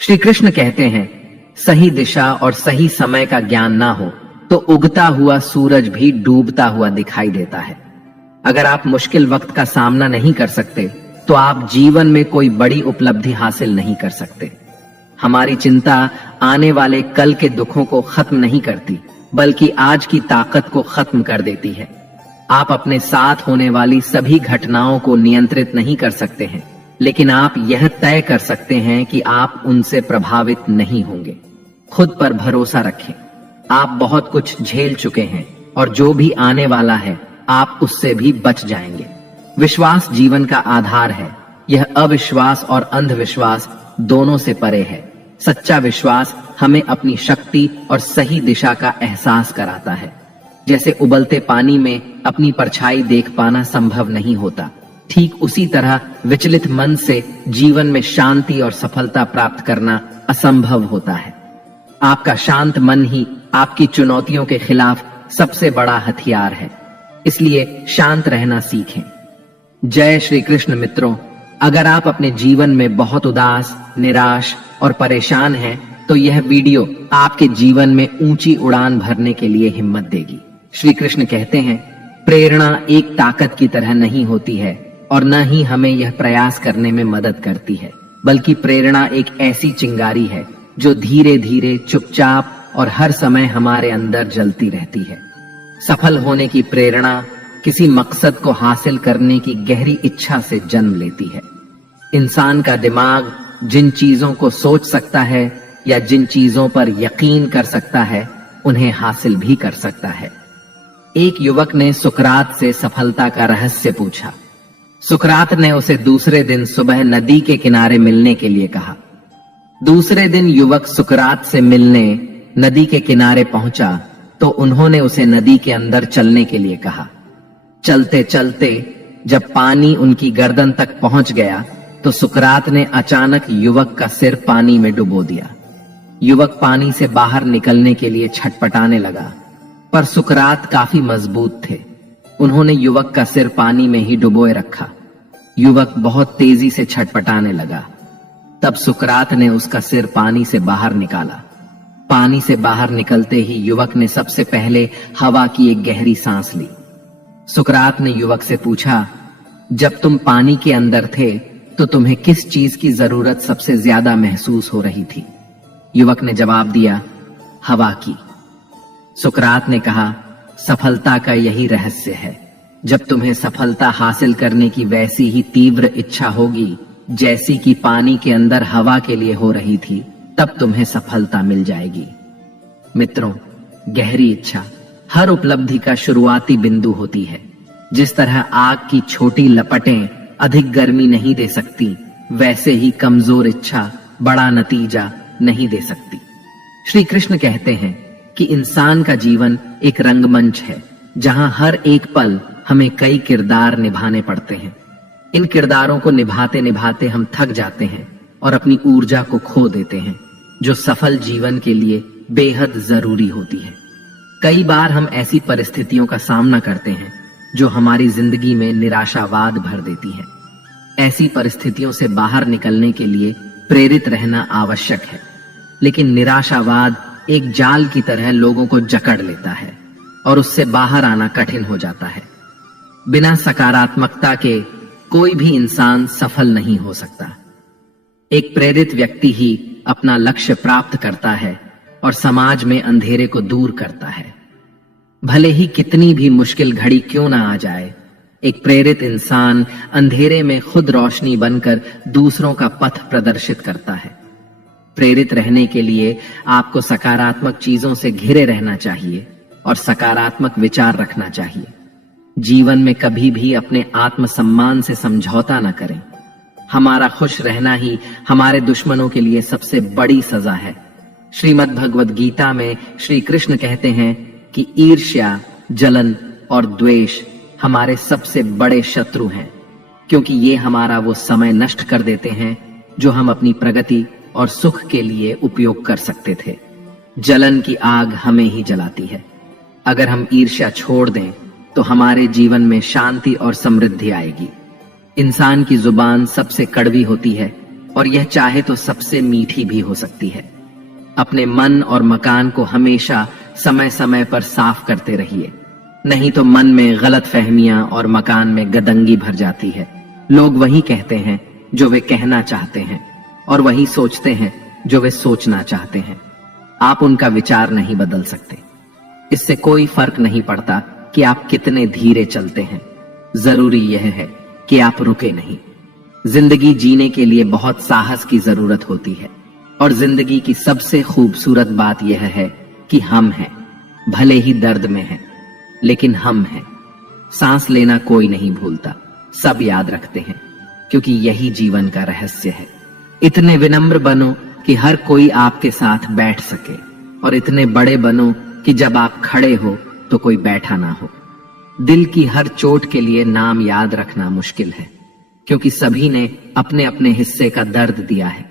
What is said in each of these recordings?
श्री कृष्ण कहते हैं, सही दिशा और सही समय का ज्ञान ना हो तो उगता हुआ सूरज भी डूबता हुआ दिखाई देता है। अगर आप मुश्किल वक्त का सामना नहीं कर सकते तो आप जीवन में कोई बड़ी उपलब्धि हासिल नहीं कर सकते। हमारी चिंता आने वाले कल के दुखों को खत्म नहीं करती, बल्कि आज की ताकत को खत्म कर देती है। आप अपने साथ होने वाली सभी घटनाओं को नियंत्रित नहीं कर सकते हैं, लेकिन आप यह तय कर सकते हैं कि आप उनसे प्रभावित नहीं होंगे। खुद पर भरोसा रखें। आप बहुत कुछ झेल चुके हैं और जो भी आने वाला है आप उससे भी बच जाएंगे। विश्वास जीवन का आधार है। यह अविश्वास और अंधविश्वास दोनों से परे है। सच्चा विश्वास हमें अपनी शक्ति और सही दिशा का एहसास कराता है। जैसे उबलते पानी में अपनी परछाई देख पाना संभव नहीं होता, ठीक उसी तरह विचलित मन से जीवन में शांति और सफलता प्राप्त करना असंभव होता है। आपका शांत मन ही आपकी चुनौतियों के खिलाफ सबसे बड़ा हथियार है। इसलिए शांत रहना सीखें। जय श्री कृष्ण मित्रों, अगर आप अपने जीवन में बहुत उदास, निराश और परेशान हैं, तो यह वीडियो आपके जीवन में ऊंची उड़ान भरने के लिए हिम्मत देगी। श्री कृष्ण कहते हैं, प्रेरणा एक ताकत की तरह नहीं होती है और न ही हमें यह प्रयास करने में मदद करती है, बल्कि प्रेरणा एक ऐसी चिंगारी है जो धीरे धीरे, चुपचाप और हर समय हमारे अंदर जलती रहती है। सफल होने की प्रेरणा किसी मकसद को हासिल करने की गहरी इच्छा से जन्म लेती है। इंसान का दिमाग जिन चीजों को सोच सकता है या जिन चीजों पर यकीन कर सकता है, उन्हें हासिल भी कर सकता है। एक युवक ने सुकरात से सफलता का रहस्य पूछा। सुकरात ने उसे दूसरे दिन सुबह नदी के किनारे मिलने के लिए कहा। दूसरे दिन युवक सुकरात से मिलने नदी के किनारे पहुंचा तो उन्होंने उसे नदी के अंदर चलने के लिए कहा। चलते चलते जब पानी उनकी गर्दन तक पहुंच गया तो सुकरात ने अचानक युवक का सिर पानी में डुबो दिया। युवक पानी से बाहर निकलने के लिए छटपटाने लगा, पर सुकरात काफी मजबूत थे। उन्होंने युवक का सिर पानी में ही डुबोए रखा। युवक बहुत तेजी से छटपटाने लगा। तब सुकरात ने उसका सिर पानी से बाहर निकाला। पानी से बाहर निकलते ही युवक ने सबसे पहले हवा की एक गहरी सांस ली। सुकरात ने युवक से पूछा, जब तुम पानी के अंदर थे तो तुम्हें किस चीज की जरूरत सबसे ज्यादा महसूस हो रही थी? युवक ने जवाब दिया, हवा की। सुकरात ने कहा, सफलता का यही रहस्य है। जब तुम्हें सफलता हासिल करने की वैसी ही तीव्र इच्छा होगी जैसी कि पानी के अंदर हवा के लिए हो रही थी, तब तुम्हें सफलता मिल जाएगी। मित्रों, गहरी इच्छा हर उपलब्धि का शुरुआती बिंदु होती है। जिस तरह आग की छोटी लपटें अधिक गर्मी नहीं दे सकती, वैसे ही कमजोर इच्छा बड़ा नतीजा नहीं दे सकती। श्री कृष्ण कहते हैं कि इंसान का जीवन एक रंगमंच है, जहां हर एक पल हमें कई किरदार निभाने पड़ते हैं। इन किरदारों को निभाते निभाते हम थक जाते हैं और अपनी ऊर्जा को खो देते हैं, जो सफल जीवन के लिए बेहद जरूरी होती है। कई बार हम ऐसी परिस्थितियों का सामना करते हैं जो हमारी जिंदगी में निराशावाद भर देती है। ऐसी परिस्थितियों से बाहर निकलने के लिए प्रेरित रहना आवश्यक है, लेकिन निराशावाद एक जाल की तरह लोगों को जकड़ लेता है और उससे बाहर आना कठिन हो जाता है। बिना सकारात्मकता के कोई भी इंसान सफल नहीं हो सकता। एक प्रेरित व्यक्ति ही अपना लक्ष्य प्राप्त करता है और समाज में अंधेरे को दूर करता है। भले ही कितनी भी मुश्किल घड़ी क्यों ना आ जाए, एक प्रेरित इंसान अंधेरे में खुद रोशनी बनकर दूसरों का पथ प्रदर्शित करता है। प्रेरित रहने के लिए आपको सकारात्मक चीजों से घिरे रहना चाहिए और सकारात्मक विचार रखना चाहिए। जीवन में कभी भी अपने आत्मसम्मान से समझौता न करें। हमारा खुश रहना ही हमारे दुश्मनों के लिए सबसे बड़ी सजा है। श्रीमद् भगवद गीता में श्री कृष्ण कहते हैं कि ईर्ष्या, जलन और द्वेष हमारे सबसे बड़े शत्रु हैं, क्योंकि ये हमारा वो समय नष्ट कर देते हैं जो हम अपनी प्रगति और सुख के लिए उपयोग कर सकते थे। जलन की आग हमें ही जलाती है। अगर हम ईर्ष्या छोड़ दें तो हमारे जीवन में शांति और समृद्धि आएगी। इंसान की जुबान सबसे कड़वी होती है, और यह चाहे तो सबसे मीठी भी हो सकती है। अपने मन और मकान को हमेशा समय समय पर साफ करते रहिए, नहीं तो मन में गलत फहमियां और मकान में गदंगी भर जाती है। लोग वही कहते हैं जो वे कहना चाहते हैं और वही सोचते हैं जो वे सोचना चाहते हैं। आप उनका विचार नहीं बदल सकते। इससे कोई फर्क नहीं पड़ता कि आप कितने धीरे चलते हैं, जरूरी यह है कि आप रुके नहीं। जिंदगी जीने के लिए बहुत साहस की जरूरत होती है और जिंदगी की सबसे खूबसूरत बात यह है कि हम हैं, भले ही दर्द में हैं, लेकिन हम हैं। सांस लेना कोई नहीं भूलता, सब याद रखते हैं, क्योंकि यही जीवन का रहस्य है। इतने विनम्र बनो कि हर कोई आपके साथ बैठ सके, और इतने बड़े बनो कि जब आप खड़े हो तो कोई बैठा ना हो। दिल की हर चोट के लिए नाम याद रखना मुश्किल है, क्योंकि सभी ने अपने अपने हिस्से का दर्द दिया है।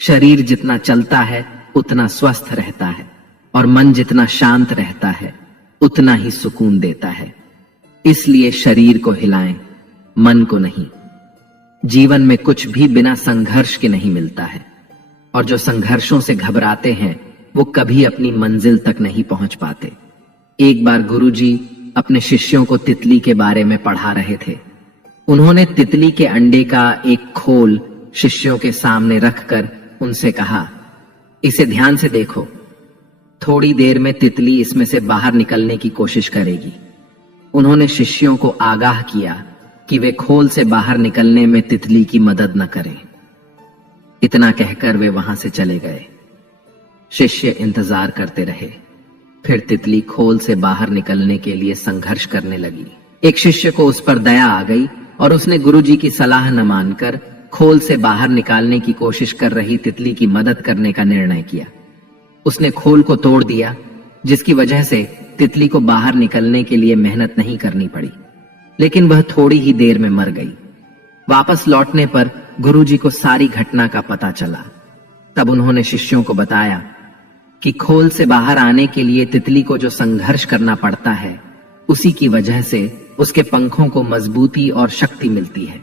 शरीर जितना चलता है उतना स्वस्थ रहता है, और मन जितना शांत रहता है उतना ही सुकून देता है। इसलिए शरीर को हिलाएं, मन को नहीं। जीवन में कुछ भी बिना संघर्ष के नहीं मिलता है, और जो संघर्षों से घबराते हैं वो कभी अपनी मंजिल तक नहीं पहुंच पाते। एक बार गुरुजी अपने शिष्यों को तितली के बारे में पढ़ा रहे थे। उन्होंने तितली के अंडे का एक खोल शिष्यों के सामने रखकर उनसे कहा, इसे ध्यान से देखो, थोड़ी देर में तितली इसमें से बाहर निकलने की कोशिश करेगी। उन्होंने शिष्यों को आगाह किया कि वे खोल से बाहर निकलने में तितली की मदद न करें। इतना कहकर वे वहां से चले गए। शिष्य इंतजार करते रहे। फिर तितली खोल से बाहर निकलने के लिए संघर्ष करने लगी। एक शिष्य को उस पर दया आ गई और उसने गुरुजी की सलाह न मानकर खोल से बाहर निकालने की कोशिश कर रही तितली की मदद करने का निर्णय किया। उसने खोल को तोड़ दिया, जिसकी वजह से तितली को बाहर निकलने के लिए मेहनत नहीं करनी पड़ी, लेकिन वह थोड़ी ही देर में मर गई। वापस लौटने पर गुरुजी को सारी घटना का पता चला। तब उन्होंने शिष्यों को बताया कि खोल से बाहर आने के लिए तितली को जो संघर्ष करना पड़ता है, उसी की वजह से उसके पंखों को मजबूती और शक्ति मिलती है।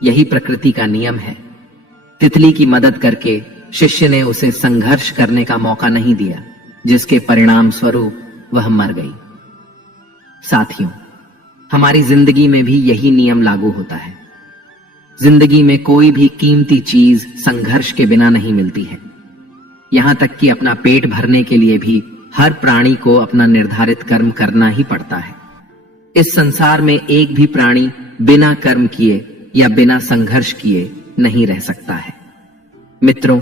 यही प्रकृति का नियम है। तितली की मदद करके शिष्य ने उसे संघर्ष करने का मौका नहीं दिया, जिसके परिणाम स्वरूप वह मर गई। साथियों, हमारी जिंदगी में भी यही नियम लागू होता है। जिंदगी में कोई भी कीमती चीज संघर्ष के बिना नहीं मिलती है। यहां तक कि अपना पेट भरने के लिए भी हर प्राणी को अपना निर्धारित कर्म करना ही पड़ता है। इस संसार में एक भी प्राणी बिना कर्म किए या बिना संघर्ष किए नहीं रह सकता है। मित्रों,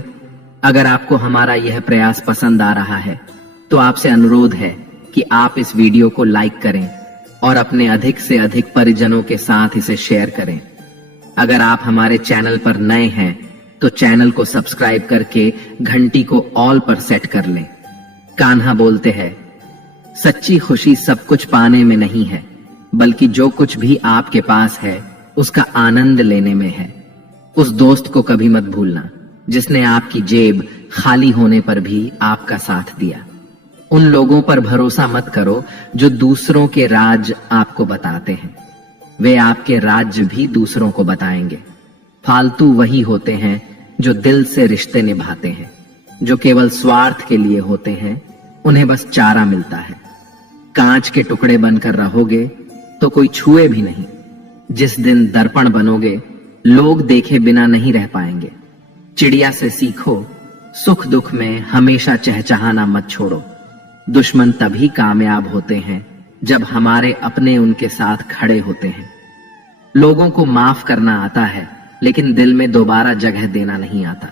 अगर आपको हमारा यह प्रयास पसंद आ रहा है तो आपसे अनुरोध है कि आप इस वीडियो को लाइक करें और अपने अधिक से अधिक परिजनों के साथ इसे शेयर करें। अगर आप हमारे चैनल पर नए हैं तो चैनल को सब्सक्राइब करके घंटी को ऑल पर सेट कर लें। कान्हा बोलते हैं, सच्ची खुशी सब कुछ पाने में नहीं है, बल्कि जो कुछ भी आपके पास है उसका आनंद लेने में है। उस दोस्त को कभी मत भूलना जिसने आपकी जेब खाली होने पर भी आपका साथ दिया। उन लोगों पर भरोसा मत करो जो दूसरों के राज आपको बताते हैं। वे आपके राज्य भी दूसरों को बताएंगे। फालतू वही होते हैं जो दिल से रिश्ते निभाते हैं। जो केवल स्वार्थ के लिए होते हैं, उन्हें बस चारा मिलता है। कांच के टुकड़े बनकर रहोगे तो कोई छुए भी नहीं। जिस दिन दर्पण बनोगे, लोग देखे बिना नहीं रह पाएंगे। चिड़िया से सीखो, सुख दुख में हमेशा चहचहाना मत छोड़ो। दुश्मन तभी कामयाब होते हैं जब हमारे अपने उनके साथ खड़े होते हैं। लोगों को माफ करना आता है, लेकिन दिल में दोबारा जगह देना नहीं आता।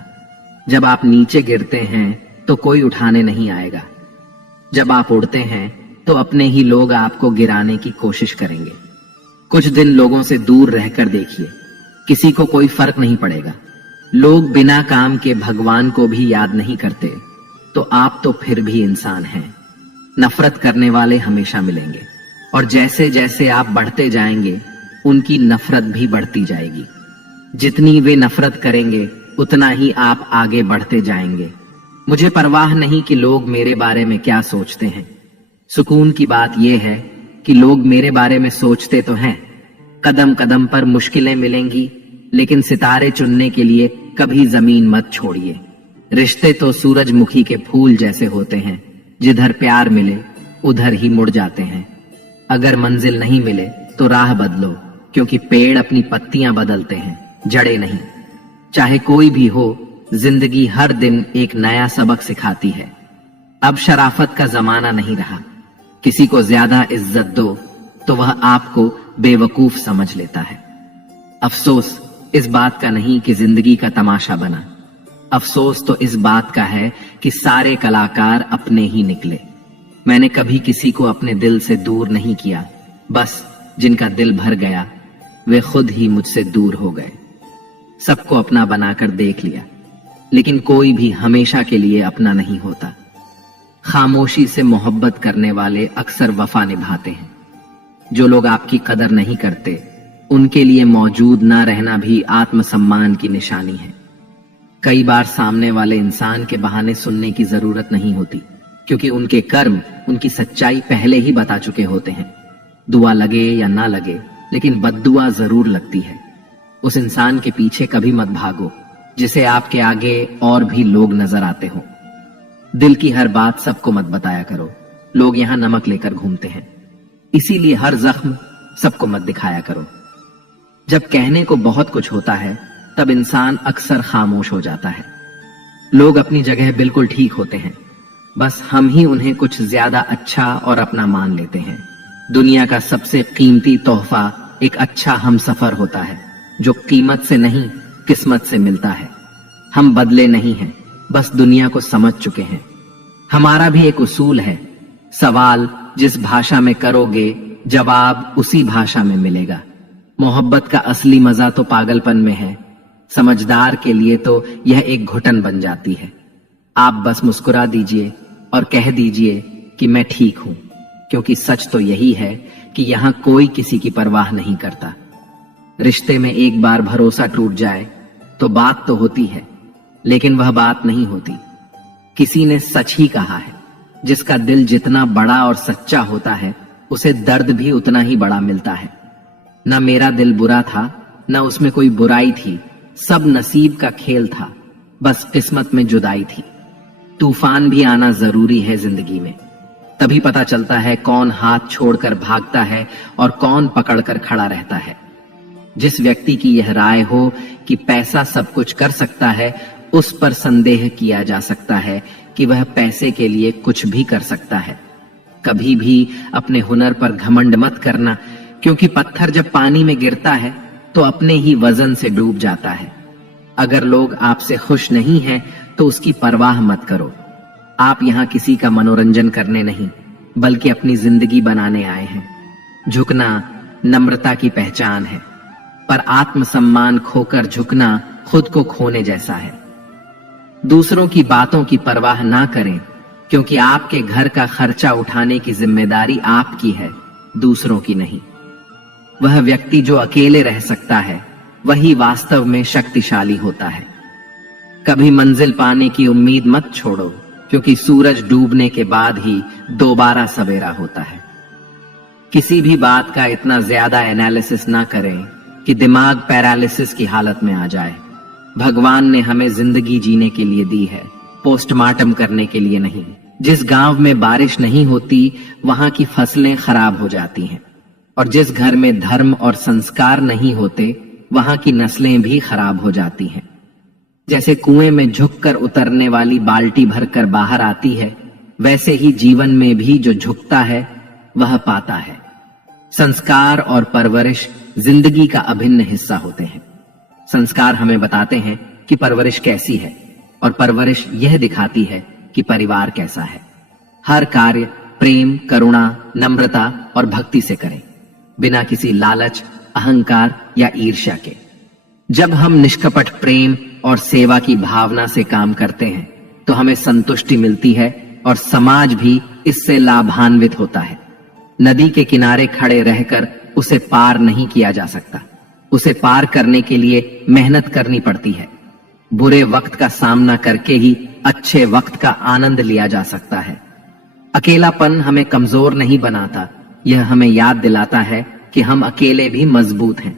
जब आप नीचे गिरते हैं तो कोई उठाने नहीं आएगा। जब आप उड़ते हैं तो अपने ही लोग आपको गिराने की कोशिश करेंगे। कुछ दिन लोगों से दूर रहकर देखिए, किसी को कोई फर्क नहीं पड़ेगा। लोग बिना काम के भगवान को भी याद नहीं करते, तो आप तो फिर भी इंसान हैं। नफरत करने वाले हमेशा मिलेंगे, और जैसे जैसे आप बढ़ते जाएंगे उनकी नफरत भी बढ़ती जाएगी। जितनी वे नफरत करेंगे उतना ही आप आगे बढ़ते जाएंगे। मुझे परवाह नहीं कि लोग मेरे बारे में क्या सोचते हैं। सुकून की बात यह है कि लोग मेरे बारे में सोचते तो हैं। कदम कदम पर मुश्किलें मिलेंगी, लेकिन सितारे चुनने के लिए कभी जमीन मत छोड़िए। रिश्ते तो सूरजमुखी के फूल जैसे होते हैं, जिधर प्यार मिले उधर ही मुड़ जाते हैं। अगर मंजिल नहीं मिले तो राह बदलो, क्योंकि पेड़ अपनी पत्तियां बदलते हैं, जड़ें नहीं। चाहे कोई भी हो, जिंदगी हर दिन एक नया सबक सिखाती है। अब शराफत का जमाना नहीं रहा। किसी को ज्यादा इज्जत दो तो वह आपको बेवकूफ समझ लेता है। अफसोस इस बात का नहीं कि जिंदगी का तमाशा बना। अफसोस तो इस बात का है कि सारे कलाकार अपने ही निकले। मैंने कभी किसी को अपने दिल से दूर नहीं किया, बस जिनका दिल भर गया वे खुद ही मुझसे दूर हो गए। सबको अपना बनाकर देख लिया, लेकिन कोई भी हमेशा के लिए अपना नहीं होता। खामोशी से मोहब्बत करने वाले अक्सर वफा निभाते हैं। जो लोग आपकी कदर नहीं करते, उनके लिए मौजूद ना रहना भी आत्मसम्मान की निशानी है। कई बार सामने वाले इंसान के बहाने सुनने की जरूरत नहीं होती, क्योंकि उनके कर्म उनकी सच्चाई पहले ही बता चुके होते हैं। दुआ लगे या ना लगे, लेकिन बद्दुआ जरूर लगती है। उस इंसान के पीछे कभी मत भागो जिसे आपके आगे और भी लोग नजर आते हो। दिल की हर बात सबको मत बताया करो, लोग यहां नमक लेकर घूमते हैं। इसीलिए हर जख्म सबको मत दिखाया करो। जब कहने को बहुत कुछ होता है, तब इंसान अक्सर खामोश हो जाता है। लोग अपनी जगह बिल्कुल ठीक होते हैं, बस हम ही उन्हें कुछ ज्यादा अच्छा और अपना मान लेते हैं। दुनिया का सबसे कीमती तोहफा एक अच्छा हमसफर होता है, जो कीमत से नहीं किस्मत से मिलता है। हम बदले नहीं हैं, बस दुनिया को समझ चुके हैं। हमारा भी एक उसूल है, सवाल जिस भाषा में करोगे जवाब उसी भाषा में मिलेगा। मोहब्बत का असली मजा तो पागलपन में है। समझदार के लिए तो यह एक घुटन बन जाती है। आप बस मुस्कुरा दीजिए और कह दीजिए कि मैं ठीक हूं, क्योंकि सच तो यही है कि यहां कोई किसी की परवाह नहीं करता। रिश्ते में एक बार भरोसा टूट जाए तो बात तो होती है, लेकिन वह बात नहीं होती। किसी ने सच ही कहा है, जिसका दिल जितना बड़ा और सच्चा होता है, उसे दर्द भी उतना ही बड़ा मिलता है। न मेरा दिल बुरा था, न उसमें कोई बुराई थी, सब नसीब का खेल था, बस किस्मत में जुदाई थी। तूफान भी आना जरूरी है जिंदगी में, तभी पता चलता है कौन हाथ छोड़कर भागता है और कौन पकड़कर खड़ा रहता है। जिस व्यक्ति की यह राय हो कि पैसा सब कुछ कर सकता है, उस पर संदेह किया जा सकता है कि वह पैसे के लिए कुछ भी कर सकता है। कभी भी अपने हुनर पर घमंड मत करना, क्योंकि पत्थर जब पानी में गिरता है तो अपने ही वजन से डूब जाता है। अगर लोग आपसे खुश नहीं हैं तो उसकी परवाह मत करो। आप यहां किसी का मनोरंजन करने नहीं, बल्कि अपनी जिंदगी बनाने आए हैं। झुकना नम्रता की पहचान है, पर आत्मसम्मान खोकर झुकना खुद को खोने जैसा है। दूसरों की बातों की परवाह ना करें, क्योंकि आपके घर का खर्चा उठाने की जिम्मेदारी आपकी है, दूसरों की नहीं। वह व्यक्ति जो अकेले रह सकता है, वही वास्तव में शक्तिशाली होता है। कभी मंजिल पाने की उम्मीद मत छोड़ो, क्योंकि सूरज डूबने के बाद ही दोबारा सवेरा होता है। किसी भी बात का इतना ज्यादा एनालिसिस ना करें कि दिमाग पैरालिसिस की हालत में आ जाए। भगवान ने हमें जिंदगी जीने के लिए दी है, पोस्टमार्टम करने के लिए नहीं। जिस गांव में बारिश नहीं होती, वहां की फसलें खराब हो जाती हैं, और जिस घर में धर्म और संस्कार नहीं होते, वहां की नस्लें भी खराब हो जाती हैं। जैसे कुएं में झुककर उतरने वाली बाल्टी भरकर बाहर आती है, वैसे ही जीवन में भी जो झुकता है वह पाता है। संस्कार और परवरिश जिंदगी का अभिन्न हिस्सा होते हैं। संस्कार हमें बताते हैं कि परवरिश कैसी है, और परवरिश यह दिखाती है कि परिवार कैसा है। हर कार्य प्रेम, करुणा, नम्रता और भक्ति से करें, बिना किसी लालच, अहंकार या ईर्ष्या के। जब हम निष्कपट प्रेम और सेवा की भावना से काम करते हैं, तो हमें संतुष्टि मिलती है और समाज भी इससे लाभान्वित होता है। नदी के किनारे खड़े रहकर उसे पार नहीं किया जा सकता, उसे पार करने के लिए मेहनत करनी पड़ती है। बुरे वक्त का सामना करके ही अच्छे वक्त का आनंद लिया जा सकता है। अकेलापन हमें कमजोर नहीं बनाता, यह हमें याद दिलाता है कि हम अकेले भी मजबूत हैं।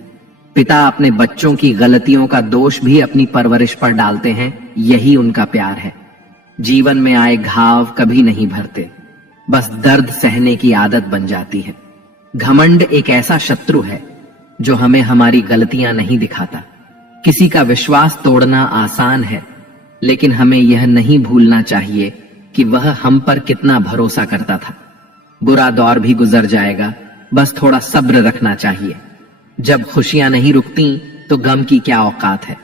पिता अपने बच्चों की गलतियों का दोष भी अपनी परवरिश पर डालते हैं, यही उनका प्यार है। जीवन में आए घाव कभी नहीं भरते, बस दर्द सहने की आदत बन जाती है। घमंड एक ऐसा शत्रु है जो हमें हमारी गलतियां नहीं दिखाता। किसी का विश्वास तोड़ना आसान है, लेकिन हमें यह नहीं भूलना चाहिए कि वह हम पर कितना भरोसा करता था। बुरा दौर भी गुजर जाएगा, बस थोड़ा सब्र रखना चाहिए। जब खुशियां नहीं रुकती तो गम की क्या औकात है।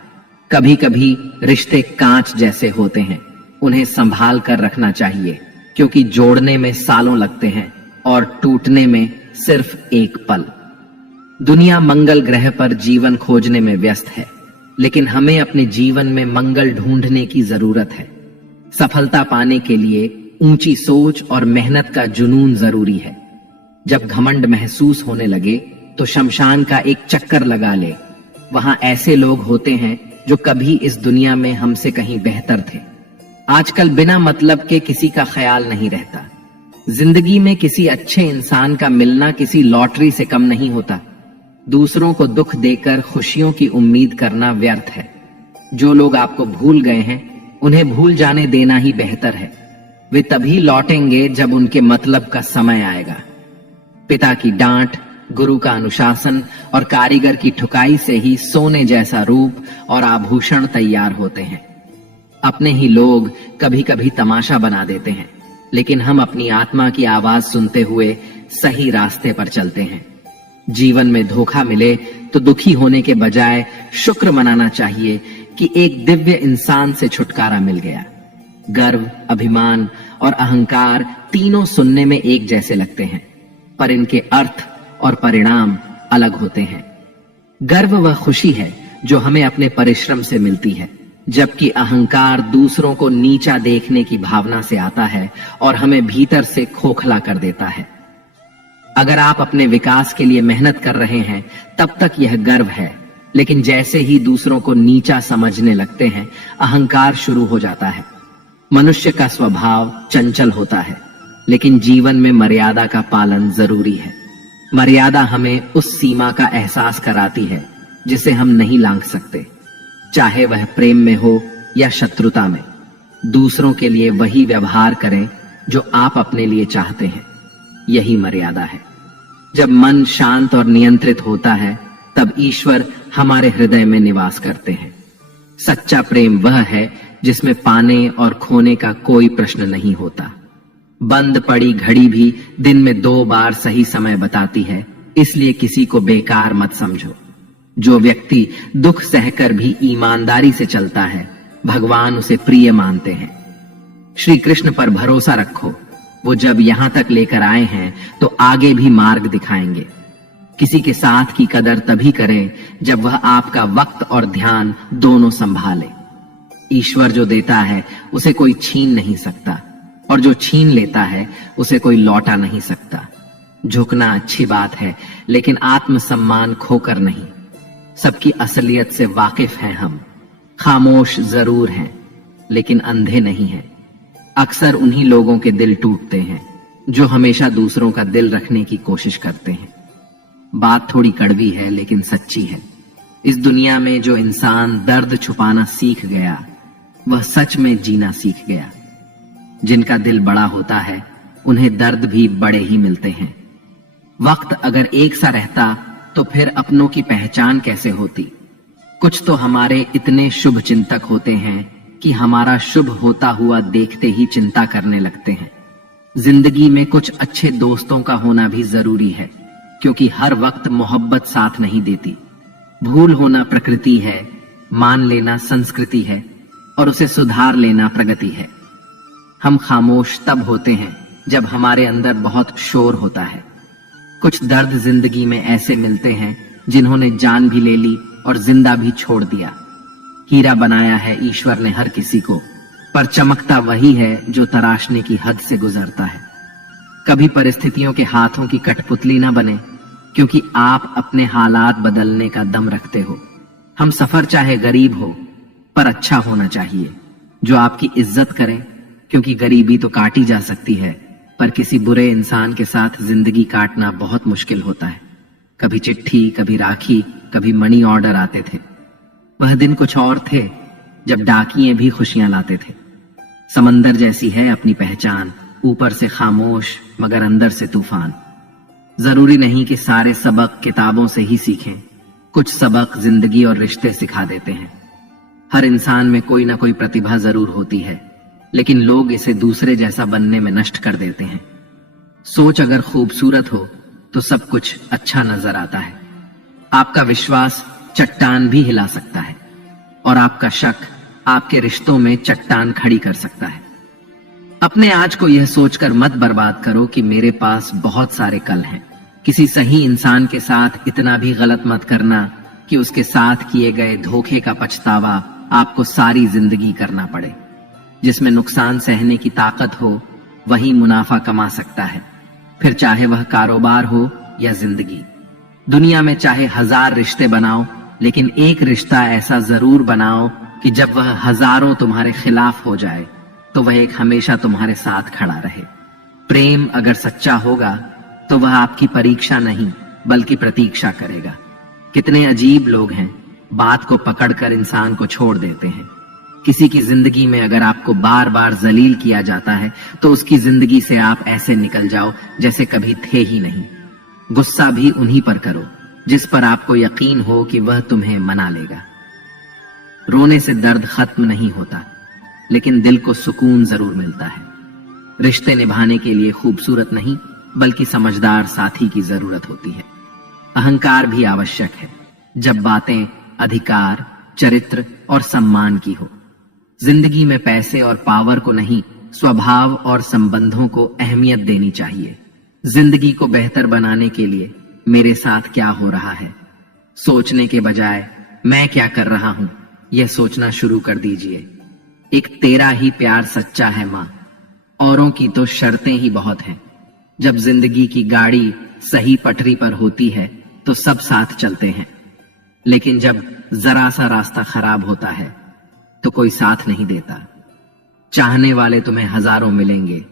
कभी कभी रिश्ते कांच जैसे होते हैं, उन्हें संभाल कर रखना चाहिए, क्योंकि जोड़ने में सालों लगते हैं और टूटने में सिर्फ एक पल। दुनिया मंगल ग्रह पर जीवन खोजने में व्यस्त है, लेकिन हमें अपने जीवन में मंगल ढूंढने की जरूरत है। सफलता पाने के लिए ऊंची सोच और मेहनत का जुनून जरूरी है। जब घमंड महसूस होने लगे तो शमशान का एक चक्कर लगा ले। वहां ऐसे लोग होते हैं जो कभी इस दुनिया में हमसे कहीं बेहतर थे। आजकल बिना मतलब के किसी का ख्याल नहीं रहता। जिंदगी में किसी अच्छे इंसान का मिलना किसी लॉटरी से कम नहीं होता। दूसरों को दुख देकर खुशियों की उम्मीद करना व्यर्थ है। जो लोग आपको भूल गए हैं, उन्हें भूल जाने देना ही बेहतर है। वे तभी लौटेंगे जब उनके मतलब का समय आएगा। पिता की डांट, गुरु का अनुशासन और कारीगर की ठुकाई से ही सोने जैसा रूप और आभूषण तैयार होते हैं। अपने ही लोग कभी कभी तमाशा बना देते हैं, लेकिन हम अपनी आत्मा की आवाज सुनते हुए सही रास्ते पर चलते हैं। जीवन में धोखा मिले तो दुखी होने के बजाय शुक्र मनाना चाहिए कि एक दिव्य इंसान से छुटकारा मिल गया। गर्व, अभिमान और अहंकार तीनों सुनने में एक जैसे लगते हैं, पर इनके अर्थ और परिणाम अलग होते हैं। गर्व वह खुशी है जो हमें अपने परिश्रम से मिलती है, जबकि अहंकार दूसरों को नीचा देखने की भावना से आता है और हमें भीतर से खोखला कर देता है। अगर आप अपने विकास के लिए मेहनत कर रहे हैं, तब तक यह गर्व है, लेकिन जैसे ही दूसरों को नीचा समझने लगते हैं, अहंकार शुरू हो जाता है। मनुष्य का स्वभाव चंचल होता है, लेकिन जीवन में मर्यादा का पालन जरूरी है। मर्यादा हमें उस सीमा का एहसास कराती है जिसे हम नहीं लांघ सकते, चाहे वह प्रेम में हो या शत्रुता में। दूसरों के लिए वही व्यवहार करें जो आप अपने लिए चाहते हैं, यही मर्यादा है। जब मन शांत और नियंत्रित होता है, तब ईश्वर हमारे हृदय में निवास करते हैं। सच्चा प्रेम वह है जिसमें पाने और खोने का कोई प्रश्न नहीं होता। बंद पड़ी घड़ी भी दिन में 2 बार सही समय बताती है, इसलिए किसी को बेकार मत समझो। जो व्यक्ति दुख सहकर भी ईमानदारी से चलता है, भगवान उसे प्रिय मानते हैं। श्री कृष्ण पर भरोसा रखो, वो जब यहां तक लेकर आए हैं तो आगे भी मार्ग दिखाएंगे। किसी के साथ की कदर तभी करें जब वह आपका वक्त और ध्यान दोनों संभाले। ईश्वर जो देता है उसे कोई छीन नहीं सकता, और जो छीन लेता है उसे कोई लौटा नहीं सकता। झुकना अच्छी बात है, लेकिन आत्मसम्मान खोकर नहीं। सबकी असलियत से वाकिफ हैं हम। खामोश जरूर हैं, लेकिन अंधे नहीं हैं। अक्सर उन्हीं लोगों के दिल टूटते हैं जो हमेशा दूसरों का दिल रखने की कोशिश करते हैं। बात थोड़ी कड़वी है, लेकिन सच्ची है। इस दुनिया में जो इंसान दर्द छुपाना सीख गया, वह सच में जीना सीख गया। जिनका दिल बड़ा होता है, उन्हें दर्द भी बड़े ही मिलते हैं। वक्त अगर एक सा रहता तो फिर अपनों की पहचान कैसे होती। कुछ तो हमारे इतने शुभ चिंतक होते हैं कि हमारा शुभ होता हुआ देखते ही चिंता करने लगते हैं। जिंदगी में कुछ अच्छे दोस्तों का होना भी जरूरी है, क्योंकि हर वक्त मोहब्बत साथ नहीं देती। भूल होना प्रकृति है, मान लेना संस्कृति है, और उसे सुधार लेना प्रगति है। हम खामोश तब होते हैं जब हमारे अंदर बहुत शोर होता है। कुछ दर्द जिंदगी में ऐसे मिलते हैं जिन्होंने जान भी ले ली और जिंदा भी छोड़ दिया। हीरा बनाया है ईश्वर ने हर किसी को, पर चमकता वही है जो तराशने की हद से गुजरता है। कभी परिस्थितियों के हाथों की कठपुतली ना बने, क्योंकि आप अपने हालात बदलने का दम रखते हो। हम सफर चाहे गरीब हो, पर अच्छा होना चाहिए, जो आपकी इज्जत करे, क्योंकि गरीबी तो काटी जा सकती है, पर किसी बुरे इंसान के साथ जिंदगी काटना बहुत मुश्किल होता है। कभी चिट्ठी, कभी राखी, कभी मनी ऑर्डर आते थे। वह दिन कुछ और थे जब डाकिये भी खुशियां लाते थे। समंदर जैसी है अपनी पहचान, ऊपर से खामोश मगर अंदर से तूफान। जरूरी नहीं कि सारे सबक किताबों से ही सीखें, कुछ सबक जिंदगी और रिश्ते सिखा देते हैं। हर इंसान में कोई ना कोई प्रतिभा जरूर होती है, लेकिन लोग इसे दूसरे जैसा बनने में नष्ट कर देते हैं। सोच अगर खूबसूरत हो तो सब कुछ अच्छा नजर आता है। आपका विश्वास चट्टान भी हिला सकता है और आपका शक आपके रिश्तों में चट्टान खड़ी कर सकता है। अपने आज को यह सोचकर मत बर्बाद करो कि मेरे पास बहुत सारे कल हैं। किसी सही इंसान के साथ इतना भी गलत मत करना कि उसके साथ किए गए धोखे का पछतावा आपको सारी जिंदगी करना पड़े। जिसमें नुकसान सहने की ताकत हो वही मुनाफा कमा सकता है, फिर चाहे वह कारोबार हो या जिंदगी। दुनिया में चाहे 1000 रिश्ते बनाओ, लेकिन एक रिश्ता ऐसा जरूर बनाओ कि जब वह हजारों तुम्हारे खिलाफ हो जाए तो वह एक हमेशा तुम्हारे साथ खड़ा रहे। प्रेम अगर सच्चा होगा तो वह आपकी परीक्षा नहीं बल्कि प्रतीक्षा करेगा। कितने अजीब लोग हैं, बात को पकड़कर इंसान को छोड़ देते हैं। किसी की जिंदगी में अगर आपको बार बार जलील किया जाता है तो उसकी जिंदगी से आप ऐसे निकल जाओ जैसे कभी थे ही नहीं। गुस्सा भी उन्हीं पर करो जिस पर आपको यकीन हो कि वह तुम्हें मना लेगा। रोने से दर्द खत्म नहीं होता, लेकिन दिल को सुकून जरूर मिलता है। रिश्ते निभाने के लिए खूबसूरत नहीं बल्कि समझदार साथी की जरूरत होती है। अहंकार भी आवश्यक है जब बातें अधिकार, चरित्र और सम्मान की हो। जिंदगी में पैसे और पावर को नहीं, स्वभाव और संबंधों को अहमियत देनी चाहिए। जिंदगी को बेहतर बनाने के लिए मेरे साथ क्या हो रहा है सोचने के बजाय मैं क्या कर रहा हूं यह सोचना शुरू कर दीजिए। एक तेरा ही प्यार सच्चा है मां, औरों की तो शर्तें ही बहुत हैं। जब जिंदगी की गाड़ी सही पटरी पर होती है तो सब साथ चलते हैं, लेकिन जब जरा सा रास्ता खराब होता है तो कोई साथ नहीं देता। चाहने वाले तुम्हें हजारों मिलेंगे,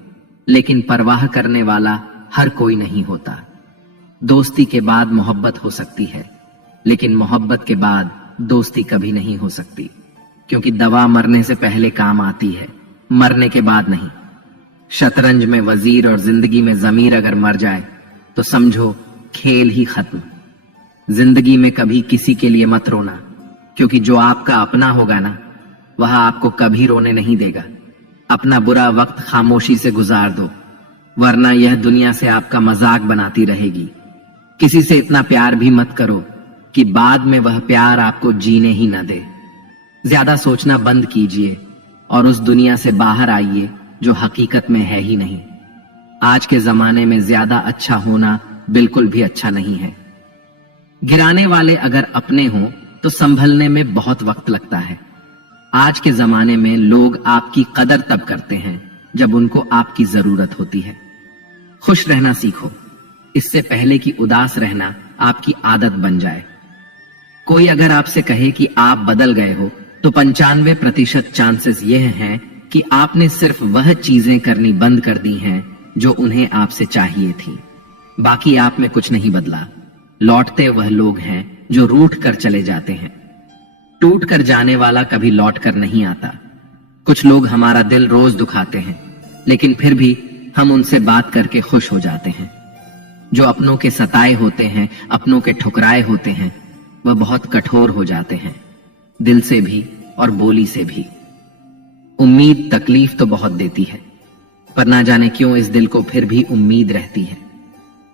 लेकिन परवाह करने वाला हर कोई नहीं होता। दोस्ती के बाद मोहब्बत हो सकती है, लेकिन मोहब्बत के बाद दोस्ती कभी नहीं हो सकती, क्योंकि दवा मरने से पहले काम आती है, मरने के बाद नहीं। शतरंज में वजीर और जिंदगी में जमीर अगर मर जाए तो समझो खेल ही खत्म। जिंदगी में कभी किसी के लिए मत रोना, क्योंकि जो आपका अपना होगा ना वह आपको कभी रोने नहीं देगा। अपना बुरा वक्त खामोशी से गुजार दो, वरना यह दुनिया से आपका मजाक बनाती रहेगी। किसी से इतना प्यार भी मत करो कि बाद में वह प्यार आपको जीने ही न दे। ज्यादा सोचना बंद कीजिए और उस दुनिया से बाहर आइए जो हकीकत में है ही नहीं। आज के जमाने में ज्यादा अच्छा होना बिल्कुल भी अच्छा नहीं है। गिराने वाले अगर अपने हों तो संभलने में बहुत वक्त लगता है। आज के जमाने में लोग आपकी कदर तब करते हैं जब उनको आपकी जरूरत होती है। खुश रहना सीखो, इससे पहले कि उदास रहना आपकी आदत बन जाए। कोई अगर आपसे कहे कि आप बदल गए हो तो 95% चांसेस यह हैं कि आपने सिर्फ वह चीजें करनी बंद कर दी हैं जो उन्हें आपसे चाहिए थी। बाकी आप में कुछ नहीं बदला। लौटते वह लोग हैं जो रूठ कर चले जाते हैं। टूट कर जाने वाला कभी लौट कर नहीं आता। कुछ लोग हमारा दिल रोज दुखाते हैं, लेकिन फिर भी हम उनसे बात करके खुश हो जाते हैं। जो अपनों के सताए होते हैं, अपनों के ठुकराए होते हैं, वह बहुत कठोर हो जाते हैं, दिल से भी और बोली से भी। उम्मीद तकलीफ तो बहुत देती है, पर ना जाने क्यों इस दिल को फिर भी उम्मीद रहती है।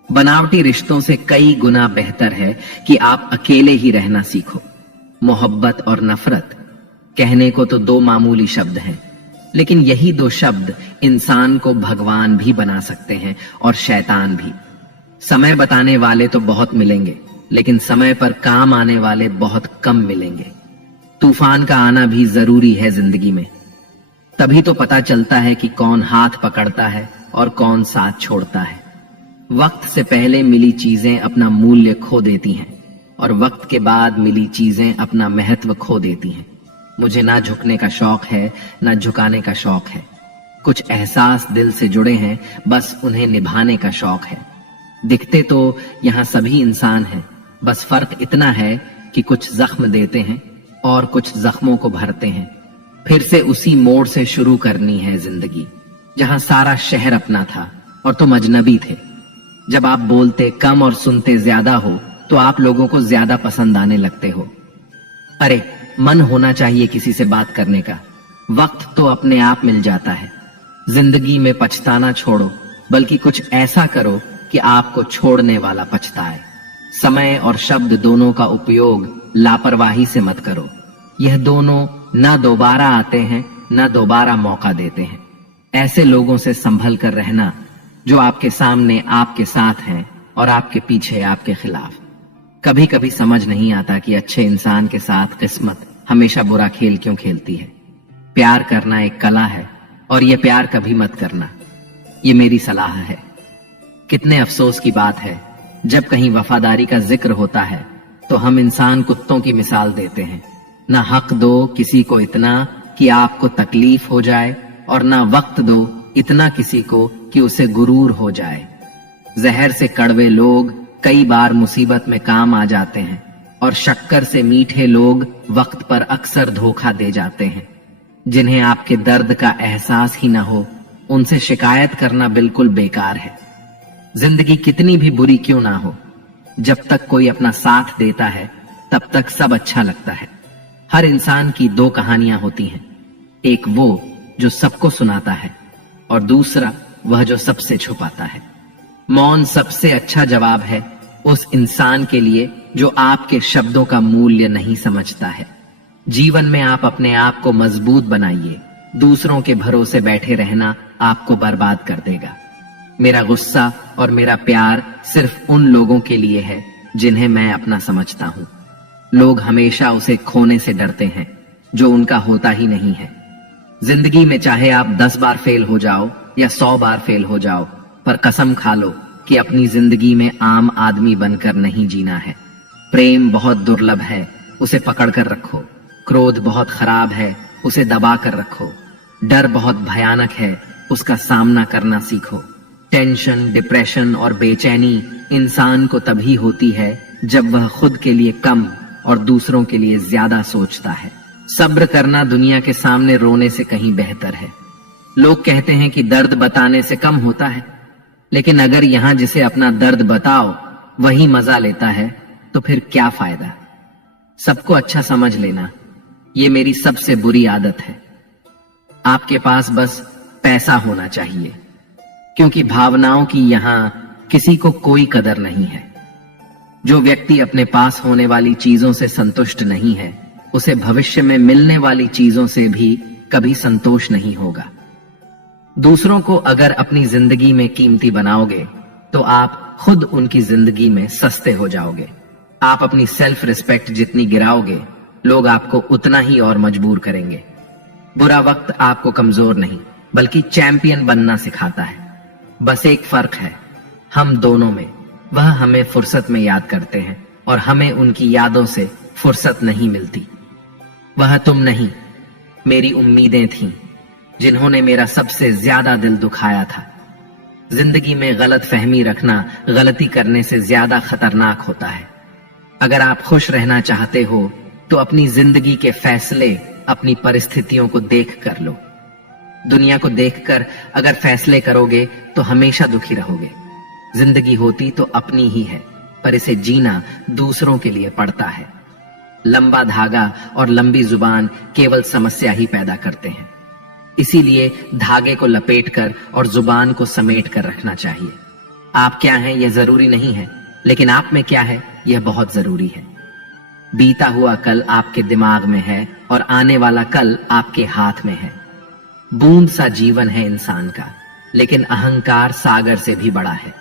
बनावटी रिश्तों से कई गुना बेहतर है कि आप अकेले ही रहना सीखो। मोहब्बत और नफरत कहने को तो 2 मामूली शब्द हैं, लेकिन यही 2 शब्द इंसान को भगवान भी बना सकते हैं और शैतान भी। समय बताने वाले तो बहुत मिलेंगे, लेकिन समय पर काम आने वाले बहुत कम मिलेंगे। तूफान का आना भी जरूरी है जिंदगी में, तभी तो पता चलता है कि कौन हाथ पकड़ता है और कौन साथ छोड़ता है। वक्त से पहले मिली चीजें अपना मूल्य खो देती हैं और वक्त के बाद मिली चीजें अपना महत्व खो देती हैं। मुझे ना झुकने का शौक है ना झुकाने का शौक है। कुछ एहसास दिल से जुड़े हैं, बस उन्हें निभाने का शौक है। दिखते तो यहाँ सभी इंसान हैं, बस फर्क इतना है कि कुछ जख्म देते हैं और कुछ जख्मों को भरते हैं। फिर से उसी मोड़ से शुरू करनी है जिंदगी, जहां सारा शहर अपना था और तुम अजनबी थे। जब आप बोलते कम और सुनते ज्यादा हो तो आप लोगों को ज्यादा पसंद आने लगते हो। अरे मन होना चाहिए किसी से बात करने का, वक्त तो अपने आप मिल जाता है। जिंदगी में पछताना छोड़ो, बल्कि कुछ ऐसा करो कि आपको छोड़ने वाला पछताए। समय और शब्द दोनों का उपयोग लापरवाही से मत करो। यह दोनों ना दोबारा आते हैं, ना दोबारा मौका देते हैं। ऐसे लोगों से संभल कर रहना जो आपके सामने आपके साथ हैं और आपके पीछे आपके खिलाफ। कभी कभी समझ नहीं आता कि अच्छे इंसान के साथ किस्मत हमेशा बुरा खेल क्यों खेलती है। प्यार करना एक कला है और यह प्यार कभी मत करना, ये मेरी सलाह है। कितने अफसोस की बात है, जब कहीं वफादारी का जिक्र होता है तो हम इंसान कुत्तों की मिसाल देते हैं। ना हक दो किसी को इतना कि आपको तकलीफ हो जाए, और ना वक्त दो इतना किसी को कि उसे गुरूर हो जाए। जहर से कड़वे लोग कई बार मुसीबत में काम आ जाते हैं, और शक्कर से मीठे लोग वक्त पर अक्सर धोखा दे जाते हैं। जिन्हें आपके दर्द का एहसास ही ना हो, उनसे शिकायत करना बिल्कुल बेकार है। जिंदगी कितनी भी बुरी क्यों ना हो, जब तक कोई अपना साथ देता है तब तक सब अच्छा लगता है। हर इंसान की दो कहानियां होती हैं, एक वो जो सबको सुनाता है और दूसरा वह जो सबसे छुपाता है। मौन सबसे अच्छा जवाब है उस इंसान के लिए जो आपके शब्दों का मूल्य नहीं समझता है। जीवन में आप अपने आप को मजबूत बनाइए, दूसरों के भरोसे बैठे रहना आपको बर्बाद कर देगा। मेरा गुस्सा और मेरा प्यार सिर्फ उन लोगों के लिए है जिन्हें मैं अपना समझता हूं। लोग हमेशा उसे खोने से डरते हैं जो उनका होता ही नहीं है। जिंदगी में चाहे आप 10 बार फेल हो जाओ या 100 बार फेल हो जाओ, पर कसम खा लो कि अपनी जिंदगी में आम आदमी बनकर नहीं जीना है। प्रेम बहुत दुर्लभ है, उसे पकड़ कर रखो। क्रोध बहुत खराब है, उसे दबा कर रखो। डर बहुत भयानक है, उसका सामना करना सीखो। टेंशन, डिप्रेशन और बेचैनी इंसान को तभी होती है जब वह खुद के लिए कम और दूसरों के लिए ज्यादा सोचता है। सब्र करना दुनिया के सामने रोने से कहीं बेहतर है। लोग कहते हैं कि दर्द बताने से कम होता है, लेकिन अगर यहां जिसे अपना दर्द बताओ वही मजा लेता है तो फिर क्या फायदा। सबको अच्छा समझ लेना, ये मेरी सबसे बुरी आदत है। आपके पास बस पैसा होना चाहिए, क्योंकि भावनाओं की यहां किसी को कोई कदर नहीं है। जो व्यक्ति अपने पास होने वाली चीजों से संतुष्ट नहीं है, उसे भविष्य में मिलने वाली चीजों से भी कभी संतोष नहीं होगा। दूसरों को अगर अपनी जिंदगी में कीमती बनाओगे तो आप खुद उनकी जिंदगी में सस्ते हो जाओगे। आप अपनी सेल्फ रिस्पेक्ट जितनी गिराओगे, लोग आपको उतना ही और मजबूर करेंगे। बुरा वक्त आपको कमजोर नहीं बल्कि चैंपियन बनना सिखाता है। बस एक फर्क है हम दोनों में, वह हमें फुर्सत में याद करते हैं और हमें उनकी यादों से फुर्सत नहीं मिलती। वह तुम नहीं, मेरी उम्मीदें थीं जिन्होंने मेरा सबसे ज्यादा दिल दुखाया था। जिंदगी में गलत फहमी रखना गलती करने से ज्यादा खतरनाक होता है। अगर आप खुश रहना चाहते हो तो अपनी जिंदगी के फैसले अपनी परिस्थितियों को देख कर लो। दुनिया को देखकर अगर फैसले करोगे तो हमेशा दुखी रहोगे। जिंदगी होती तो अपनी ही है, पर इसे जीना दूसरों के लिए पड़ता है। लंबा धागा और लंबी जुबान केवल समस्या ही पैदा करते हैं। इसीलिए धागे को लपेटकर और जुबान को समेट कर रखना चाहिए। आप क्या हैं यह जरूरी नहीं है, लेकिन आप में क्या है यह बहुत जरूरी है। बीता हुआ कल आपके दिमाग में है और आने वाला कल आपके हाथ में है। बूंद सा जीवन है इंसान का, लेकिन अहंकार सागर से भी बड़ा है।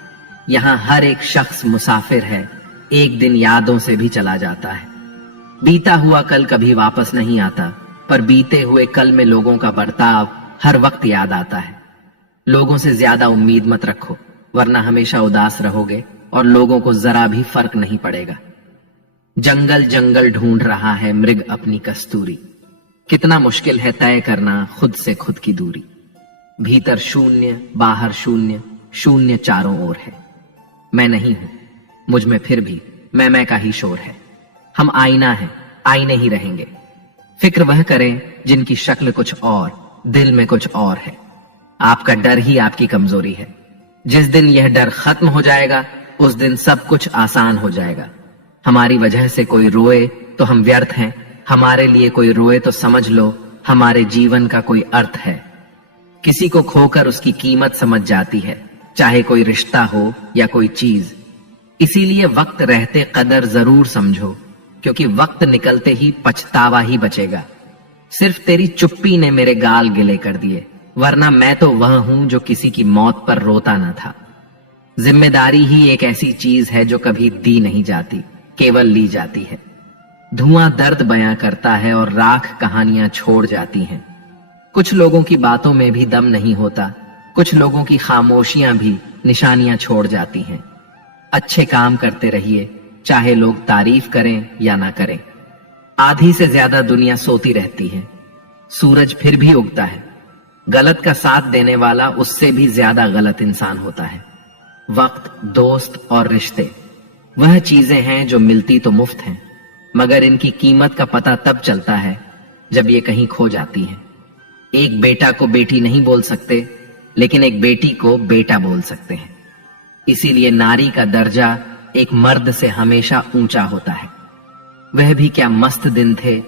यहाँ हर एक शख्स मुसाफिर है, एक दिन यादों से भी चला जाता है। बीता हुआ कल कभी वापस नहीं आता, पर बीते हुए कल में लोगों का बर्ताव हर वक्त याद आता है। लोगों से ज्यादा उम्मीद मत रखो, वरना हमेशा उदास रहोगे और लोगों को जरा भी फर्क नहीं पड़ेगा। जंगल जंगल ढूंढ रहा है मृग अपनी कस्तूरी। कितना मुश्किल है तय करना खुद से खुद की दूरी। भीतर शून्य, बाहर शून्य, शून्य चारों ओर है। मैं नहीं हूं। मुझ में फिर भी मैं का ही शोर है। हम आईना हैं, आईने ही रहेंगे। फिक्र वह करें जिनकी शक्ल कुछ और, दिल में कुछ और है। आपका डर ही आपकी कमजोरी है। जिस दिन यह डर खत्म हो जाएगा, उस दिन सब कुछ आसान हो जाएगा। हमारी वजह से कोई रोए तो हम व्यर्थ हैं, हमारे लिए कोई रोए तो समझ लो हमारे जीवन का कोई अर्थ है। किसी को खोकर उसकी कीमत समझ जाती है, चाहे कोई रिश्ता हो या कोई चीज। इसीलिए वक्त रहते कदर जरूर समझो, क्योंकि वक्त निकलते ही पछतावा ही बचेगा। सिर्फ तेरी चुप्पी ने मेरे गाल गिले कर दिए, वरना मैं तो वह हूं जो किसी की मौत पर रोता न था। जिम्मेदारी ही एक ऐसी चीज है जो कभी दी नहीं जाती, केवल ली जाती है। धुआं दर्द बयां करता है और राख कहानियां छोड़ जाती हैं। कुछ लोगों की बातों में भी दम नहीं होता, कुछ लोगों की खामोशियां भी निशानियां छोड़ जाती हैं। अच्छे काम करते रहिए, चाहे लोग तारीफ करें या ना करें। आधी से ज्यादा दुनिया सोती रहती है, सूरज फिर भी उगता है। गलत का साथ देने वाला उससे भी ज्यादा गलत इंसान होता है। वक्त, दोस्त और रिश्ते वह चीजें हैं जो मिलती तो मुफ्त हैं, मगर इनकी कीमत का पता तब चलता है जब ये कहीं खो जाती हैं। एक बेटा को बेटी नहीं बोल सकते, लेकिन एक बेटी को बेटा बोल सकते हैं। इसीलिए नारी का दर्जा एक मर्द से हमेशा ऊंचा होता है। वह भी क्या मस्त दिन थे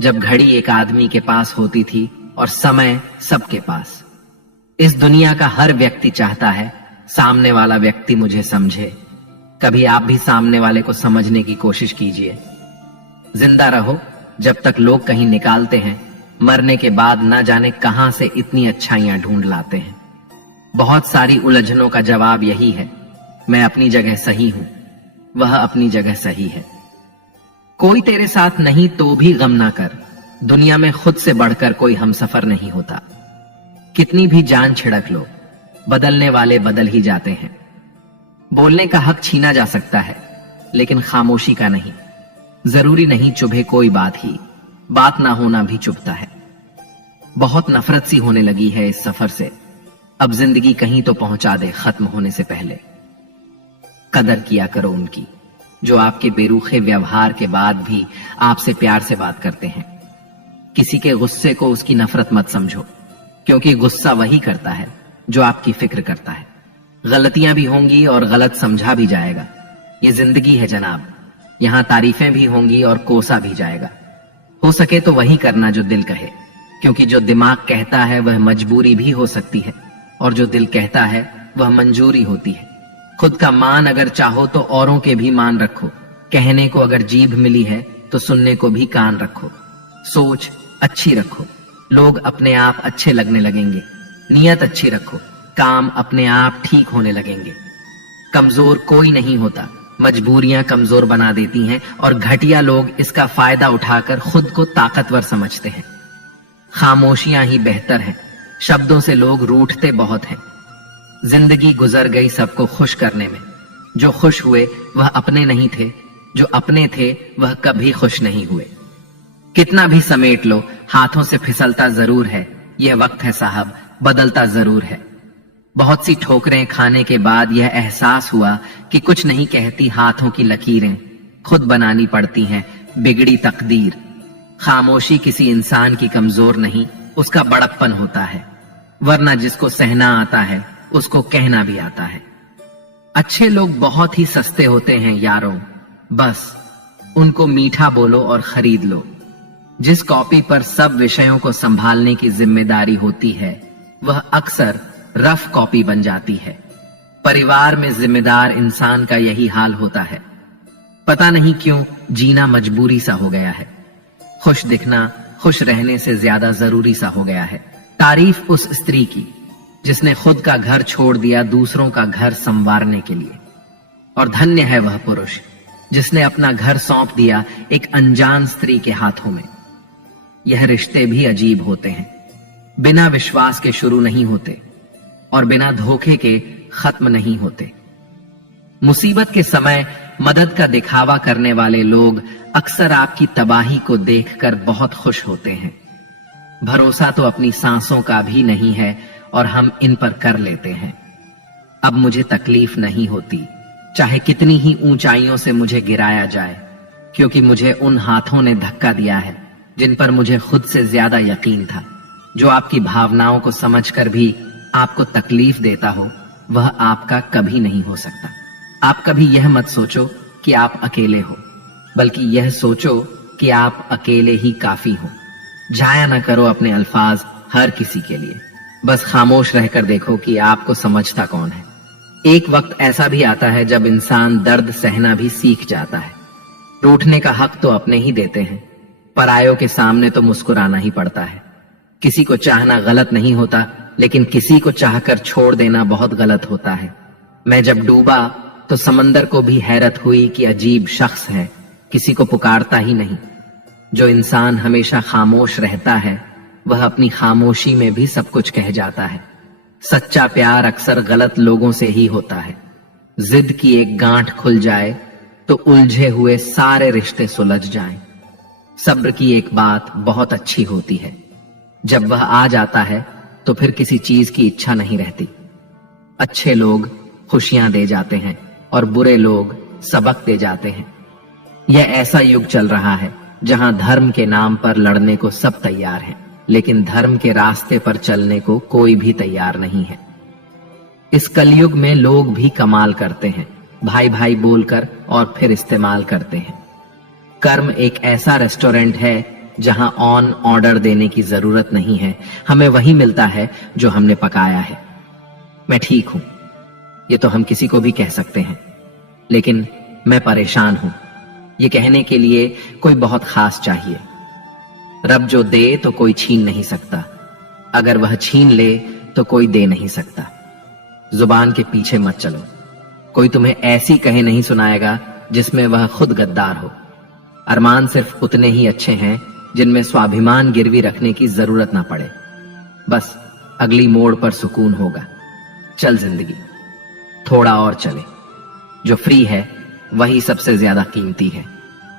जब घड़ी एक आदमी के पास होती थी और समय सबके पास। इस दुनिया का हर व्यक्ति चाहता है सामने वाला व्यक्ति मुझे समझे। कभी आप भी सामने वाले को समझने की कोशिश कीजिए। जिंदा रहो जब तक लोग कहीं निकालते हैं, मरने के बाद ना जाने कहां से इतनी अच्छाइयां ढूंढ लाते हैं। बहुत सारी उलझनों का जवाब यही है, मैं अपनी जगह सही हूं, वह अपनी जगह सही है। कोई तेरे साथ नहीं तो भी गम ना कर, दुनिया में खुद से बढ़कर कोई हमसफर नहीं होता। कितनी भी जान छिड़क लो, बदलने वाले बदल ही जाते हैं। बोलने का हक छीना जा सकता है, लेकिन खामोशी का नहीं। जरूरी नहीं चुभे कोई बात ही, बात ना होना भी चुभता है। बहुत नफरत सी होने लगी है इस सफर से, अब जिंदगी कहीं तो पहुंचा दे खत्म होने से पहले। कदर किया करो उनकी जो आपके बेरुखे व्यवहार के बाद भी आपसे प्यार से बात करते हैं। किसी के गुस्से को उसकी नफरत मत समझो, क्योंकि गुस्सा वही करता है जो आपकी फिक्र करता है। गलतियां भी होंगी और गलत समझा भी जाएगा, ये जिंदगी है जनाब। यहां तारीफें भी होंगी और कोसा भी जाएगा। हो सके तो वही करना जो दिल कहे, क्योंकि जो दिमाग कहता है वह मजबूरी भी हो सकती है, और जो दिल कहता है वह मंजूरी होती है। खुद का मान अगर चाहो तो औरों के भी मान रखो। कहने को अगर जीभ मिली है तो सुनने को भी कान रखो। सोच अच्छी रखो, लोग अपने आप अच्छे लगने लगेंगे। नियत अच्छी रखो, काम अपने आप ठीक होने लगेंगे। कमजोर कोई नहीं होता, मजबूरियां कमजोर बना देती हैं, और घटिया लोग इसका फायदा उठाकर खुद को ताकतवर समझते हैं। खामोशियां ही बेहतर हैं, शब्दों से लोग रूठते बहुत हैं। जिंदगी गुजर गई सबको खुश करने में। जो खुश हुए वह अपने नहीं थे, जो अपने थे वह कभी खुश नहीं हुए। कितना भी समेट लो, हाथों से फिसलता जरूर है। यह वक्त है साहब, बदलता जरूर है। बहुत सी ठोकरें खाने के बाद यह एहसास हुआ कि कुछ नहीं कहती हाथों की लकीरें, खुद बनानी पड़ती हैं बिगड़ी तकदीर। खामोशी किसी इंसान की कमजोर नहीं, उसका बड़प्पन होता है, वरना जिसको सहना आता है उसको कहना भी आता है। अच्छे लोग बहुत ही सस्ते होते हैं यारों, बस उनको मीठा बोलो और खरीद लो। जिस कॉपी पर सब विषयों को संभालने की जिम्मेदारी होती है, वह अक्सर रफ कॉपी बन जाती है। परिवार में जिम्मेदार इंसान का यही हाल होता है। पता नहीं क्यों जीना मजबूरी सा हो गया है। खुश दिखना खुश रहने से ज्यादा जरूरी सा हो गया है। तारीफ उस स्त्री की जिसने खुद का घर छोड़ दिया दूसरों का घर संवारने के लिए, और धन्य है वह पुरुष जिसने अपना घर सौंप दिया एक अनजान स्त्री के हाथों में। यह रिश्ते भी अजीब होते हैं, बिना विश्वास के शुरू नहीं होते और बिना धोखे के खत्म नहीं होते। मुसीबत के समय मदद का दिखावा करने वाले लोग अक्सर आपकी तबाही को देखकर बहुत खुश होते हैं। भरोसा तो अपनी सांसों का भी नहीं है और हम इन पर कर लेते हैं। अब मुझे तकलीफ नहीं होती, चाहे कितनी ही ऊंचाइयों से मुझे गिराया जाए, क्योंकि मुझे उन हाथों ने धक्का दिया है जिन पर मुझे खुद से ज्यादा यकीन था। जो आपकी भावनाओं को समझकर भी आपको तकलीफ देता हो, वह आपका कभी नहीं हो सकता। आप कभी यह मत सोचो कि आप अकेले हो, बल्कि यह सोचो कि आप अकेले ही काफी हो। जाया ना करो अपने अल्फाज हर किसी के लिए। बस खामोश रहकर देखो कि आपको समझता कौन है। एक वक्त ऐसा भी आता है जब इंसान दर्द सहना भी सीख जाता है। रूठने का हक तो अपने ही देते हैं, परायों के सामने तो मुस्कुराना ही पड़ता है। किसी को चाहना गलत नहीं होता, लेकिन किसी को चाहकर छोड़ देना बहुत गलत होता है। मैं जब डूबा तो समंदर को भी हैरत हुई कि अजीब शख्स है, किसी को पुकारता ही नहीं। जो इंसान हमेशा खामोश रहता है, वह अपनी खामोशी में भी सब कुछ कह जाता है। सच्चा प्यार अक्सर गलत लोगों से ही होता है। जिद की एक गांठ खुल जाए तो उलझे हुए सारे रिश्ते सुलझ जाएं। सब्र की एक बात बहुत अच्छी होती है, जब वह आ जाता है तो फिर किसी चीज की इच्छा नहीं रहती। अच्छे लोग खुशियां दे जाते हैं और बुरे लोग सबक दे जाते हैं। यह ऐसा युग चल रहा है जहां धर्म के नाम पर लड़ने को सब तैयार हैं, लेकिन धर्म के रास्ते पर चलने को कोई भी तैयार नहीं है। इस कलयुग में लोग भी कमाल करते हैं, भाई भाई बोलकर और फिर इस्तेमाल करते हैं। कर्म एक ऐसा रेस्टोरेंट है जहां ऑन ऑर्डर देने की जरूरत नहीं है, हमें वही मिलता है जो हमने पकाया है। मैं ठीक हूं, ये तो हम किसी को भी कह सकते हैं, लेकिन मैं परेशान हूं, ये कहने के लिए कोई बहुत खास चाहिए। रब जो दे तो कोई छीन नहीं सकता, अगर वह छीन ले तो कोई दे नहीं सकता। जुबान के पीछे मत चलो, कोई तुम्हें ऐसी कहे नहीं सुनाएगा जिसमें वह खुद गद्दार हो। अरमान सिर्फ उतने ही अच्छे हैं जिनमें स्वाभिमान गिरवी रखने की जरूरत ना पड़े। बस अगली मोड़ पर सुकून होगा। चल जिंदगी, थोड़ा और चले। जो फ्री है वही सबसे ज्यादा कीमती है।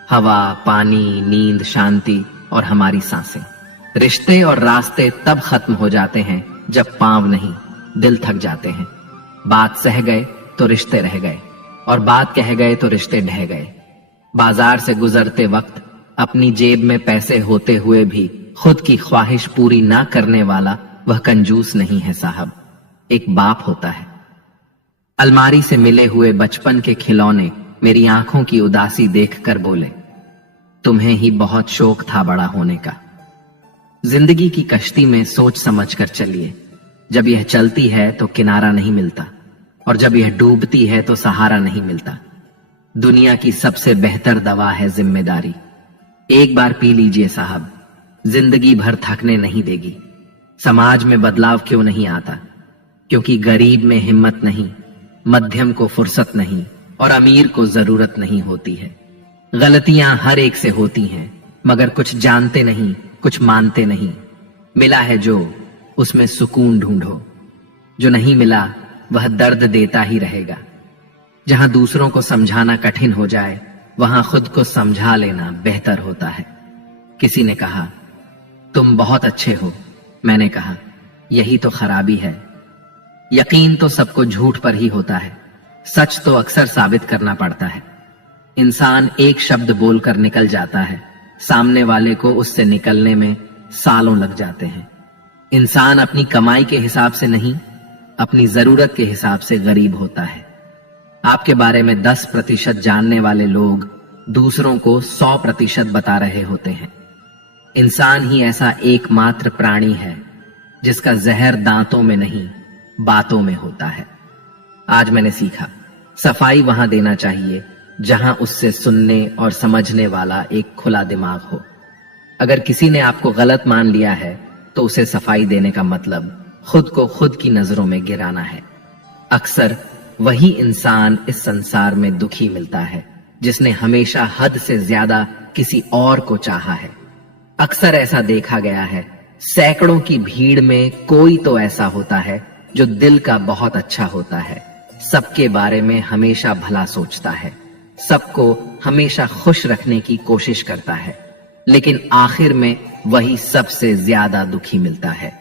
हवा, पानी, नींद, शांति और हमारी सांसें। रिश्ते और रास्ते तब खत्म हो जाते हैं जब पांव नहीं, दिल थक जाते हैं। बात सह गए तो रिश्ते रह गए, और बात कह गए तो रिश्ते ढह गए। बाजार से गुजरते वक्त अपनी जेब में पैसे होते हुए भी खुद की ख्वाहिश पूरी ना करने वाला वह कंजूस नहीं है साहब, एक बाप होता है। अलमारी से मिले हुए बचपन के खिलौने मेरी आंखों की उदासी देखकर बोले, तुम्हें ही बहुत शौक था बड़ा होने का। जिंदगी की कश्ती में सोच समझ कर चलिए। जब यह चलती है तो किनारा नहीं मिलता, और जब यह डूबती है तो सहारा नहीं मिलता। दुनिया की सबसे बेहतर दवा है जिम्मेदारी। एक बार पी लीजिए साहब, जिंदगी भर थकने नहीं देगी। समाज में बदलाव क्यों नहीं आता? क्योंकि गरीब में हिम्मत नहीं, मध्यम को फुर्सत नहीं, और अमीर को जरूरत नहीं होती है। गलतियां हर एक से होती हैं, मगर कुछ जानते नहीं, कुछ मानते नहीं। मिला है जो, उसमें सुकून ढूंढो। जो नहीं मिला वह दर्द देता ही रहेगा। जहां दूसरों को समझाना कठिन हो जाए, वहां खुद को समझा लेना बेहतर होता है। किसी ने कहा, तुम बहुत अच्छे हो। मैंने कहा, यही तो खराबी है। यकीन तो सबको झूठ पर ही होता है, सच तो अक्सर साबित करना पड़ता है। इंसान एक शब्द बोलकर निकल जाता है, सामने वाले को उससे निकलने में सालों लग जाते हैं। इंसान अपनी कमाई के हिसाब से नहीं, अपनी जरूरत के हिसाब से गरीब होता है। आपके बारे में 10% जानने वाले लोग दूसरों को 100% बता रहे होते हैं। इंसान ही ऐसा एकमात्र प्राणी है जिसका जहर दांतों में नहीं, बातों में होता है। आज मैंने सीखा, सफाई वहां देना चाहिए जहां उससे सुनने और समझने वाला एक खुला दिमाग हो। अगर किसी ने आपको गलत मान लिया है तो उसे सफाई देने का मतलब खुद को खुद की नजरों में गिराना है। अक्सर वही इंसान इस संसार में दुखी मिलता है जिसने हमेशा हद से ज्यादा किसी और को चाहा है। अक्सर ऐसा देखा गया है, सैकड़ों की भीड़ में कोई तो ऐसा होता है जो दिल का बहुत अच्छा होता है, सबके बारे में हमेशा भला सोचता है, सबको हमेशा खुश रखने की कोशिश करता है, लेकिन आखिर में वही सबसे ज्यादा दुखी मिलता है।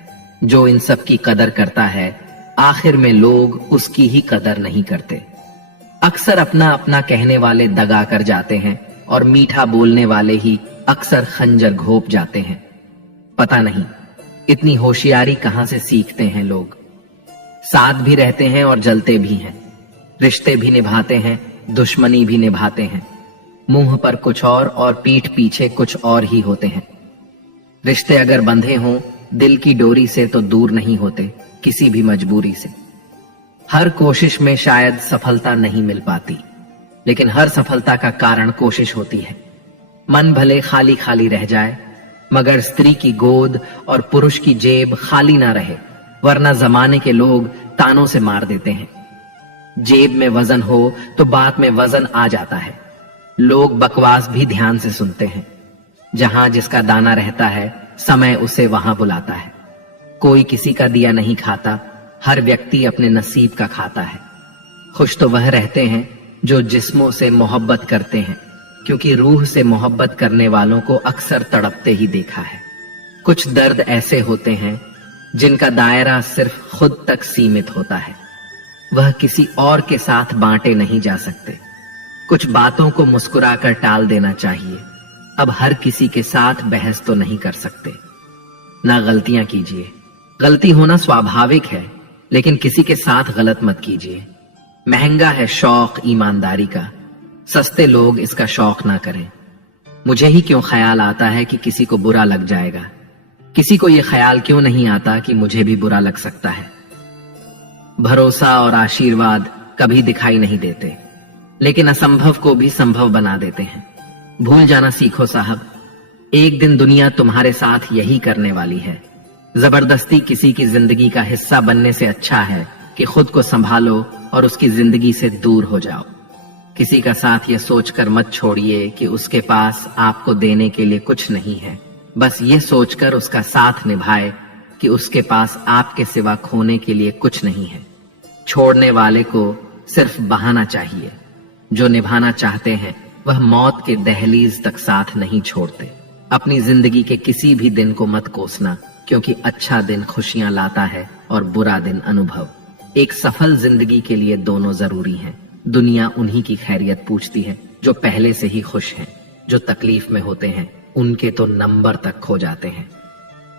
जो इन सब की कदर करता है, आखिर में लोग उसकी ही कदर नहीं करते। अक्सर अपना अपना कहने वाले दगा कर जाते हैं और मीठा बोलने वाले ही अक्सर खंजर घोंप जाते हैं। पता नहीं इतनी होशियारी कहां से सीखते हैं लोग। साथ भी रहते हैं और जलते भी हैं, रिश्ते भी निभाते हैं, दुश्मनी भी निभाते हैं। मुंह पर कुछ और पीठ पीछे कुछ और ही होते हैं। रिश्ते अगर बंधे हों दिल की डोरी से तो दूर नहीं होते किसी भी मजबूरी से। हर कोशिश में शायद सफलता नहीं मिल पाती, लेकिन हर सफलता का कारण कोशिश होती है। मन भले खाली खाली रह जाए, मगर स्त्री की गोद और पुरुष की जेब खाली ना रहे, वरना जमाने के लोग तानों से मार देते हैं। जेब में वजन हो तो बात में वजन आ जाता है। लोग बकवास भी ध्यान से सुनते हैं। जहां जिसका दाना रहता है समय उसे वहां बुलाता है। कोई किसी का दिया नहीं खाता, हर व्यक्ति अपने नसीब का खाता है। खुश तो वह रहते हैं जो जिस्मों से मोहब्बत करते हैं, क्योंकि रूह से मोहब्बत करने वालों को अक्सर तड़पते ही देखा है। कुछ दर्द ऐसे होते हैं जिनका दायरा सिर्फ खुद तक सीमित होता है, वह किसी और के साथ बांटे नहीं जा सकते। कुछ बातों को मुस्कुराकर टाल देना चाहिए। अब हर किसी के साथ बहस तो नहीं कर सकते। ना गलतियां कीजिए, गलती होना स्वाभाविक है, लेकिन किसी के साथ गलत मत कीजिए। महंगा है शौक ईमानदारी का, सस्ते लोग इसका शौक ना करें। मुझे ही क्यों ख्याल आता है कि किसी को बुरा लग जाएगा? किसी को यह ख्याल क्यों नहीं आता कि मुझे भी बुरा लग सकता है? भरोसा और आशीर्वाद कभी दिखाई नहीं देते, लेकिन असंभव को भी संभव बना देते हैं। भूल जाना सीखो साहब, एक दिन दुनिया तुम्हारे साथ यही करने वाली है। जबरदस्ती किसी की जिंदगी का हिस्सा बनने से अच्छा है कि खुद को संभालो और उसकी जिंदगी से दूर हो जाओ। किसी का साथ यह सोचकर मत छोड़िए कि उसके पास आपको देने के लिए कुछ नहीं है। बस ये सोचकर उसका साथ निभाए कि उसके पास आपके सिवा खोने के लिए कुछ नहीं है। छोड़ने वाले को सिर्फ बहाना चाहिए, जो निभाना चाहते हैं वह मौत के दहलीज तक साथ नहीं छोड़ते। अपनी जिंदगी के किसी भी दिन को मत कोसना, क्योंकि अच्छा दिन खुशियां लाता है और बुरा दिन अनुभव। एक सफल जिंदगी के लिए दोनों जरूरी हैं। दुनिया उन्हीं की खैरियत पूछती है जो पहले से ही खुश हैं। जो तकलीफ में होते हैं उनके तो नंबर तक खो जाते हैं।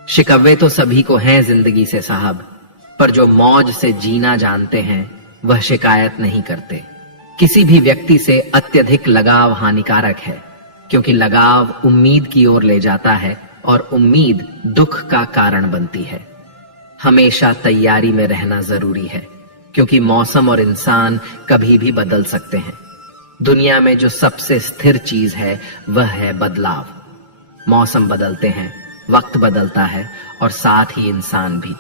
शिकवे तो सभी को हैं जिंदगी से साहब, पर जो मौज से जीना जानते हैं वह शिकायत नहीं करते। किसी भी व्यक्ति से अत्यधिक लगाव हानिकारक है, क्योंकि लगाव उम्मीद की ओर ले जाता है और उम्मीद दुख का कारण बनती है। हमेशा तैयारी में रहना जरूरी है, क्योंकि मौसम और इंसान कभी भी बदल सकते हैं। दुनिया में जो सबसे स्थिर चीज है वह है बदलाव। मौसम बदलते हैं, वक्त बदलता है और साथ ही इंसान भी।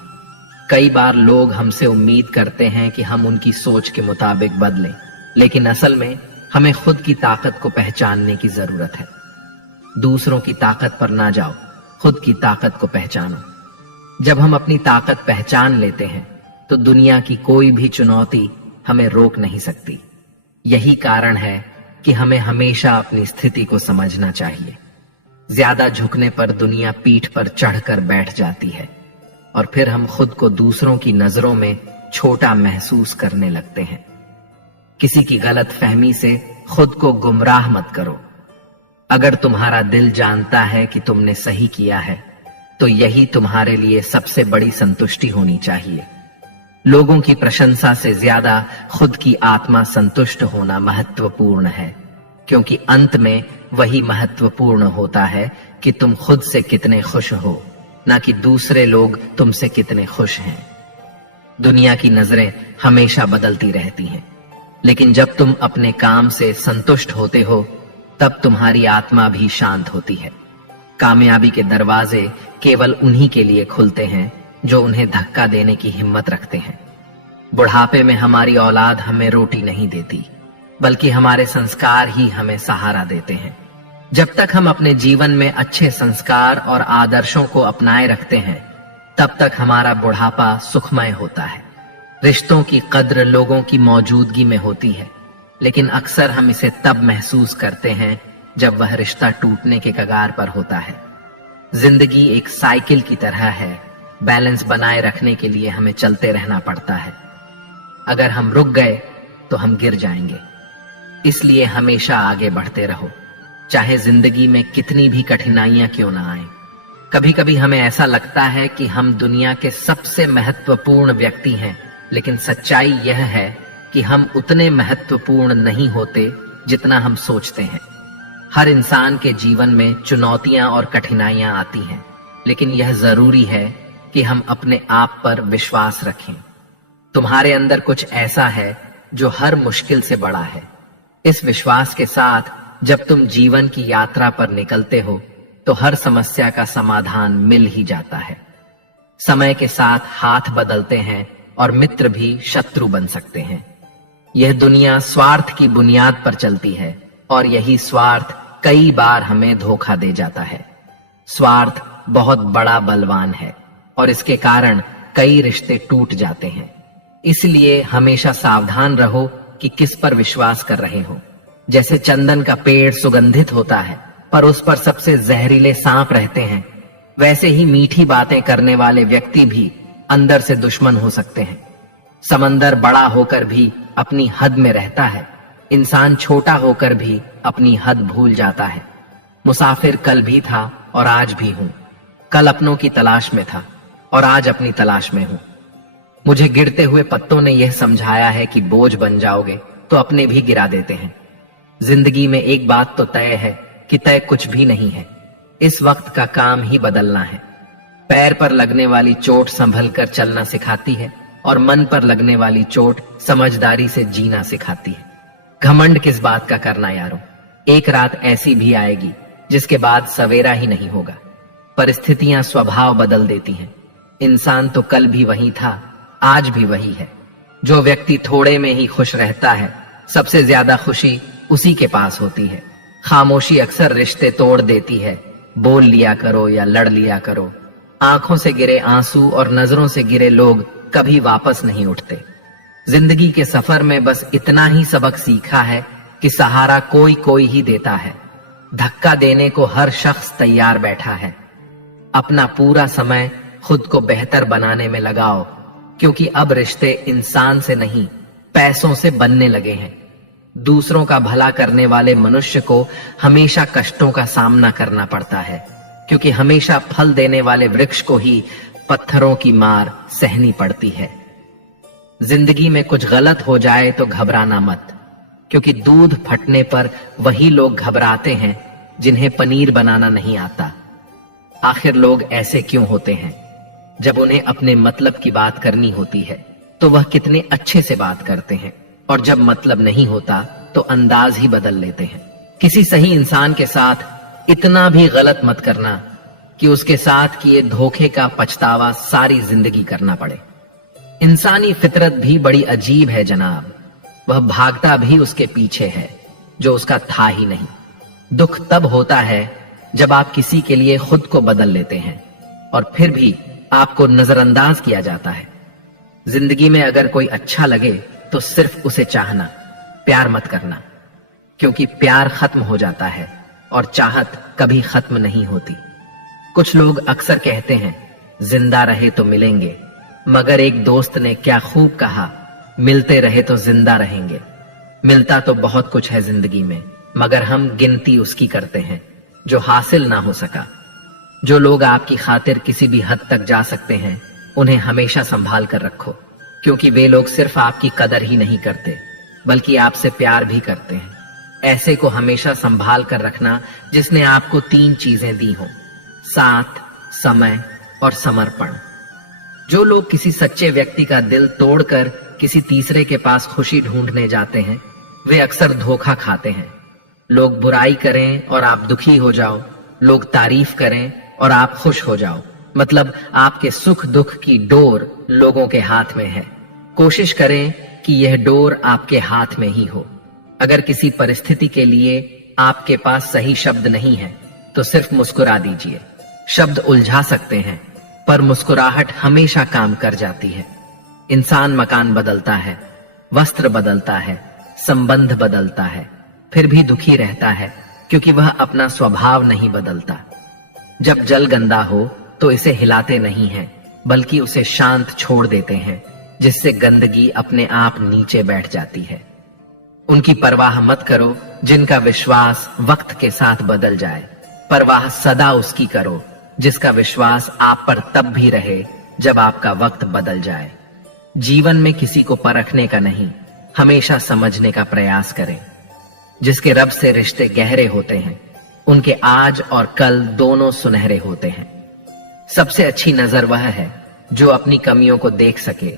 कई बार लोग हमसे उम्मीद करते हैं कि हम उनकी सोच के मुताबिक बदलें, लेकिन असल में हमें खुद की ताकत को पहचानने की जरूरत है। दूसरों की ताकत पर ना जाओ, खुद की ताकत को पहचानो। जब हम अपनी ताकत पहचान लेते हैं तो दुनिया की कोई भी चुनौती हमें रोक नहीं सकती। यही कारण है कि हमें हमेशा अपनी स्थिति को समझना चाहिए। ज्यादा झुकने पर दुनिया पीठ पर चढ़कर बैठ जाती है और फिर हम खुद को दूसरों की नजरों में छोटा महसूस करने लगते हैं। किसी की गलत फहमी से खुद को गुमराह मत करो। अगर तुम्हारा दिल जानता है कि तुमने सही किया है तो यही तुम्हारे लिए सबसे बड़ी संतुष्टि होनी चाहिए। लोगों की प्रशंसा से ज्यादा खुद की आत्मा संतुष्ट होना महत्वपूर्ण है, क्योंकि अंत में वही महत्वपूर्ण होता है कि तुम खुद से कितने खुश हो, ना कि दूसरे लोग तुमसे कितने खुश हैं। दुनिया की नजरें हमेशा बदलती रहती हैं, लेकिन जब तुम अपने काम से संतुष्ट होते हो तब तुम्हारी आत्मा भी शांत होती है। कामयाबी के दरवाजे केवल उन्हीं के लिए खुलते हैं जो उन्हें धक्का देने की हिम्मत रखते हैं। बुढ़ापे में हमारी औलाद हमें रोटी नहीं देती, बल्कि हमारे संस्कार ही हमें सहारा देते हैं। जब तक हम अपने जीवन में अच्छे संस्कार और आदर्शों को अपनाए रखते हैं, तब तक हमारा बुढ़ापा सुखमय होता है। रिश्तों की कद्र लोगों की मौजूदगी में होती है, लेकिन अक्सर हम इसे तब महसूस करते हैं जब वह रिश्ता टूटने के कगार पर होता है। जिंदगी एक साइकिल की तरह है, बैलेंस बनाए रखने के लिए हमें चलते रहना पड़ता है। अगर हम रुक गए तो हम गिर जाएंगे। इसलिए हमेशा आगे बढ़ते रहो, चाहे जिंदगी में कितनी भी कठिनाइयां क्यों ना आए। कभी कभी हमें ऐसा लगता है कि हम दुनिया के सबसे महत्वपूर्ण व्यक्ति हैं, लेकिन सच्चाई यह है कि हम उतने महत्वपूर्ण नहीं होते जितना हम सोचते हैं। हर इंसान के जीवन में चुनौतियां और कठिनाइयां आती हैं, लेकिन यह जरूरी है कि हम अपने आप पर विश्वास रखें। तुम्हारे अंदर कुछ ऐसा है जो हर मुश्किल से बड़ा है। इस विश्वास के साथ जब तुम जीवन की यात्रा पर निकलते हो तो हर समस्या का समाधान मिल ही जाता है। समय के साथ हाथ बदलते हैं और मित्र भी शत्रु बन सकते हैं। यह दुनिया स्वार्थ की बुनियाद पर चलती है और यही स्वार्थ कई बार हमें धोखा दे जाता है। स्वार्थ बहुत बड़ा बलवान है और इसके कारण कई रिश्ते टूट जाते हैं। इसलिए हमेशा सावधान रहो कि किस पर विश्वास कर रहे हो। जैसे चंदन का पेड़ सुगंधित होता है पर उस पर सबसे जहरीले सांप रहते हैं, वैसे ही मीठी बातें करने वाले व्यक्ति भी अंदर से दुश्मन हो सकते हैं। समंदर बड़ा होकर भी अपनी हद में रहता है, इंसान छोटा होकर भी अपनी हद भूल जाता है। मुसाफिर कल भी था और आज भी हूं। कल अपनों की तलाश में था और आज अपनी तलाश में हूं। मुझे गिरते हुए पत्तों ने यह समझाया है कि बोझ बन जाओगे तो अपने भी गिरा देते हैं। जिंदगी में एक बात तो तय है कि तय कुछ भी नहीं है। इस वक्त का काम ही बदलना है। पैर पर लगने वाली चोट संभल कर चलना सिखाती है और मन पर लगने वाली चोट समझदारी से जीना सिखाती है। घमंड किस बात का करना यारों, एक रात ऐसी भी आएगी जिसके बाद सवेरा ही नहीं होगा। परिस्थितियां स्वभाव बदल देती हैं। इंसान तो कल भी वही था, आज भी वही है। जो व्यक्ति थोड़े में ही खुश रहता है, सबसे ज्यादा खुशी उसी के पास होती है। खामोशी अक्सर रिश्ते तोड़ देती है। बोल लिया करो या लड़ लिया करो। आंखों से गिरे आंसू और नजरों से गिरे लोग कभी वापस नहीं उठते। जिंदगी के सफर में बस इतना ही सबक सीखा है कि सहारा कोई कोई ही देता है। धक्का देने को हर शख्स तैयार बैठा है। अपना पूरा समय खुद को बेहतर बनाने में लगाओ, क्योंकि अब रिश्ते इंसान से नहीं पैसों से बनने लगे हैं। दूसरों का भला करने वाले मनुष्य को हमेशा कष्टों का सामना करना पड़ता है, क्योंकि हमेशा फल देने वाले वृक्ष को ही पत्थरों की मार सहनी पड़ती है। जिंदगी में कुछ गलत हो जाए तो घबराना मत, क्योंकि दूध फटने पर वही लोग घबराते हैं जिन्हें पनीर बनाना नहीं आता। आखिर लोग ऐसे क्यों होते हैं? जब उन्हें अपने मतलब की बात करनी होती है तो वह कितने अच्छे से बात करते हैं, और जब मतलब नहीं होता तो अंदाज ही बदल लेते हैं। किसी सही इंसान के साथ इतना भी गलत मत करना कि उसके साथ किए धोखे का पछतावा सारी जिंदगी करना पड़े। इंसानी फितरत भी बड़ी अजीब है जनाब। वह भागता भी उसके पीछे है जो उसका था ही नहीं। दुख तब होता है जब आप किसी के लिए खुद को बदल लेते हैं और फिर भी आपको नजरअंदाज किया जाता है। जिंदगी में अगर कोई अच्छा लगे तो सिर्फ उसे चाहना, प्यार मत करना, क्योंकि प्यार खत्म हो जाता है और चाहत कभी खत्म नहीं होती। कुछ लोग अक्सर कहते हैं जिंदा रहे तो मिलेंगे, मगर एक दोस्त ने क्या खूब कहा, मिलते रहे तो जिंदा रहेंगे। मिलता तो बहुत कुछ है जिंदगी में, मगर हम गिनती उसकी करते हैं जो हासिल ना हो सका। जो लोग आपकी खातिर किसी भी हद तक जा सकते हैं, उन्हें हमेशा संभाल कर रखो, क्योंकि वे लोग सिर्फ आपकी कदर ही नहीं करते बल्कि आपसे प्यार भी करते हैं। ऐसे को हमेशा संभाल कर रखना जिसने आपको 3 चीजें दी हों: साथ, समय और समर्पण। जो लोग किसी सच्चे व्यक्ति का दिल तोड़कर किसी तीसरे के पास खुशी ढूंढने जाते हैं, वे अक्सर धोखा खाते हैं। लोग बुराई करें और आप दुखी हो जाओ, लोग तारीफ करें और आप खुश हो जाओ, मतलब आपके सुख दुख की डोर लोगों के हाथ में है। कोशिश करें कि यह डोर आपके हाथ में ही हो। अगर किसी परिस्थिति के लिए आपके पास सही शब्द नहीं है तो सिर्फ मुस्कुरा दीजिए। शब्द उलझा सकते हैं पर मुस्कुराहट हमेशा काम कर जाती है। इंसान मकान बदलता है, वस्त्र बदलता है, संबंध बदलता है, फिर भी दुखी रहता है क्योंकि वह अपना स्वभाव नहीं बदलता। जब जल गंदा हो तो इसे हिलाते नहीं हैं बल्कि उसे शांत छोड़ देते हैं, जिससे गंदगी अपने आप नीचे बैठ जाती है। उनकी परवाह मत करो जिनका विश्वास वक्त के साथ बदल जाए। परवाह सदा उसकी करो जिसका विश्वास आप पर तब भी रहे जब आपका वक्त बदल जाए। जीवन में किसी को परखने का नहीं, हमेशा समझने का प्रयास करें। जिसके रब से रिश्ते गहरे होते हैं, उनके आज और कल दोनों सुनहरे होते हैं। सबसे अच्छी नजर वह है जो अपनी कमियों को देख सके,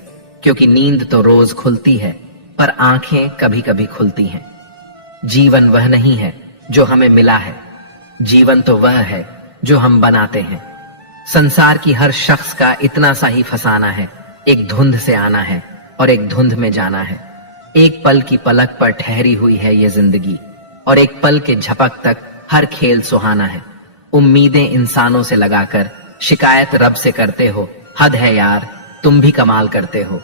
क्योंकि नींद तो रोज खुलती है पर आंखें कभी कभी खुलती हैं। जीवन वह नहीं है जो हमें मिला है, जीवन तो वह है जो हम बनाते हैं। संसार की हर शख्स का इतना सा ही फसाना है, एक धुंध से आना है और एक धुंध में जाना है। एक पल की पलक पर ठहरी हुई है ये जिंदगी, और एक पल के झपक तक हर खेल सुहाना है। उम्मीदें इंसानों से लगाकर शिकायत रब से करते हो, हद है यार, तुम भी कमाल करते हो।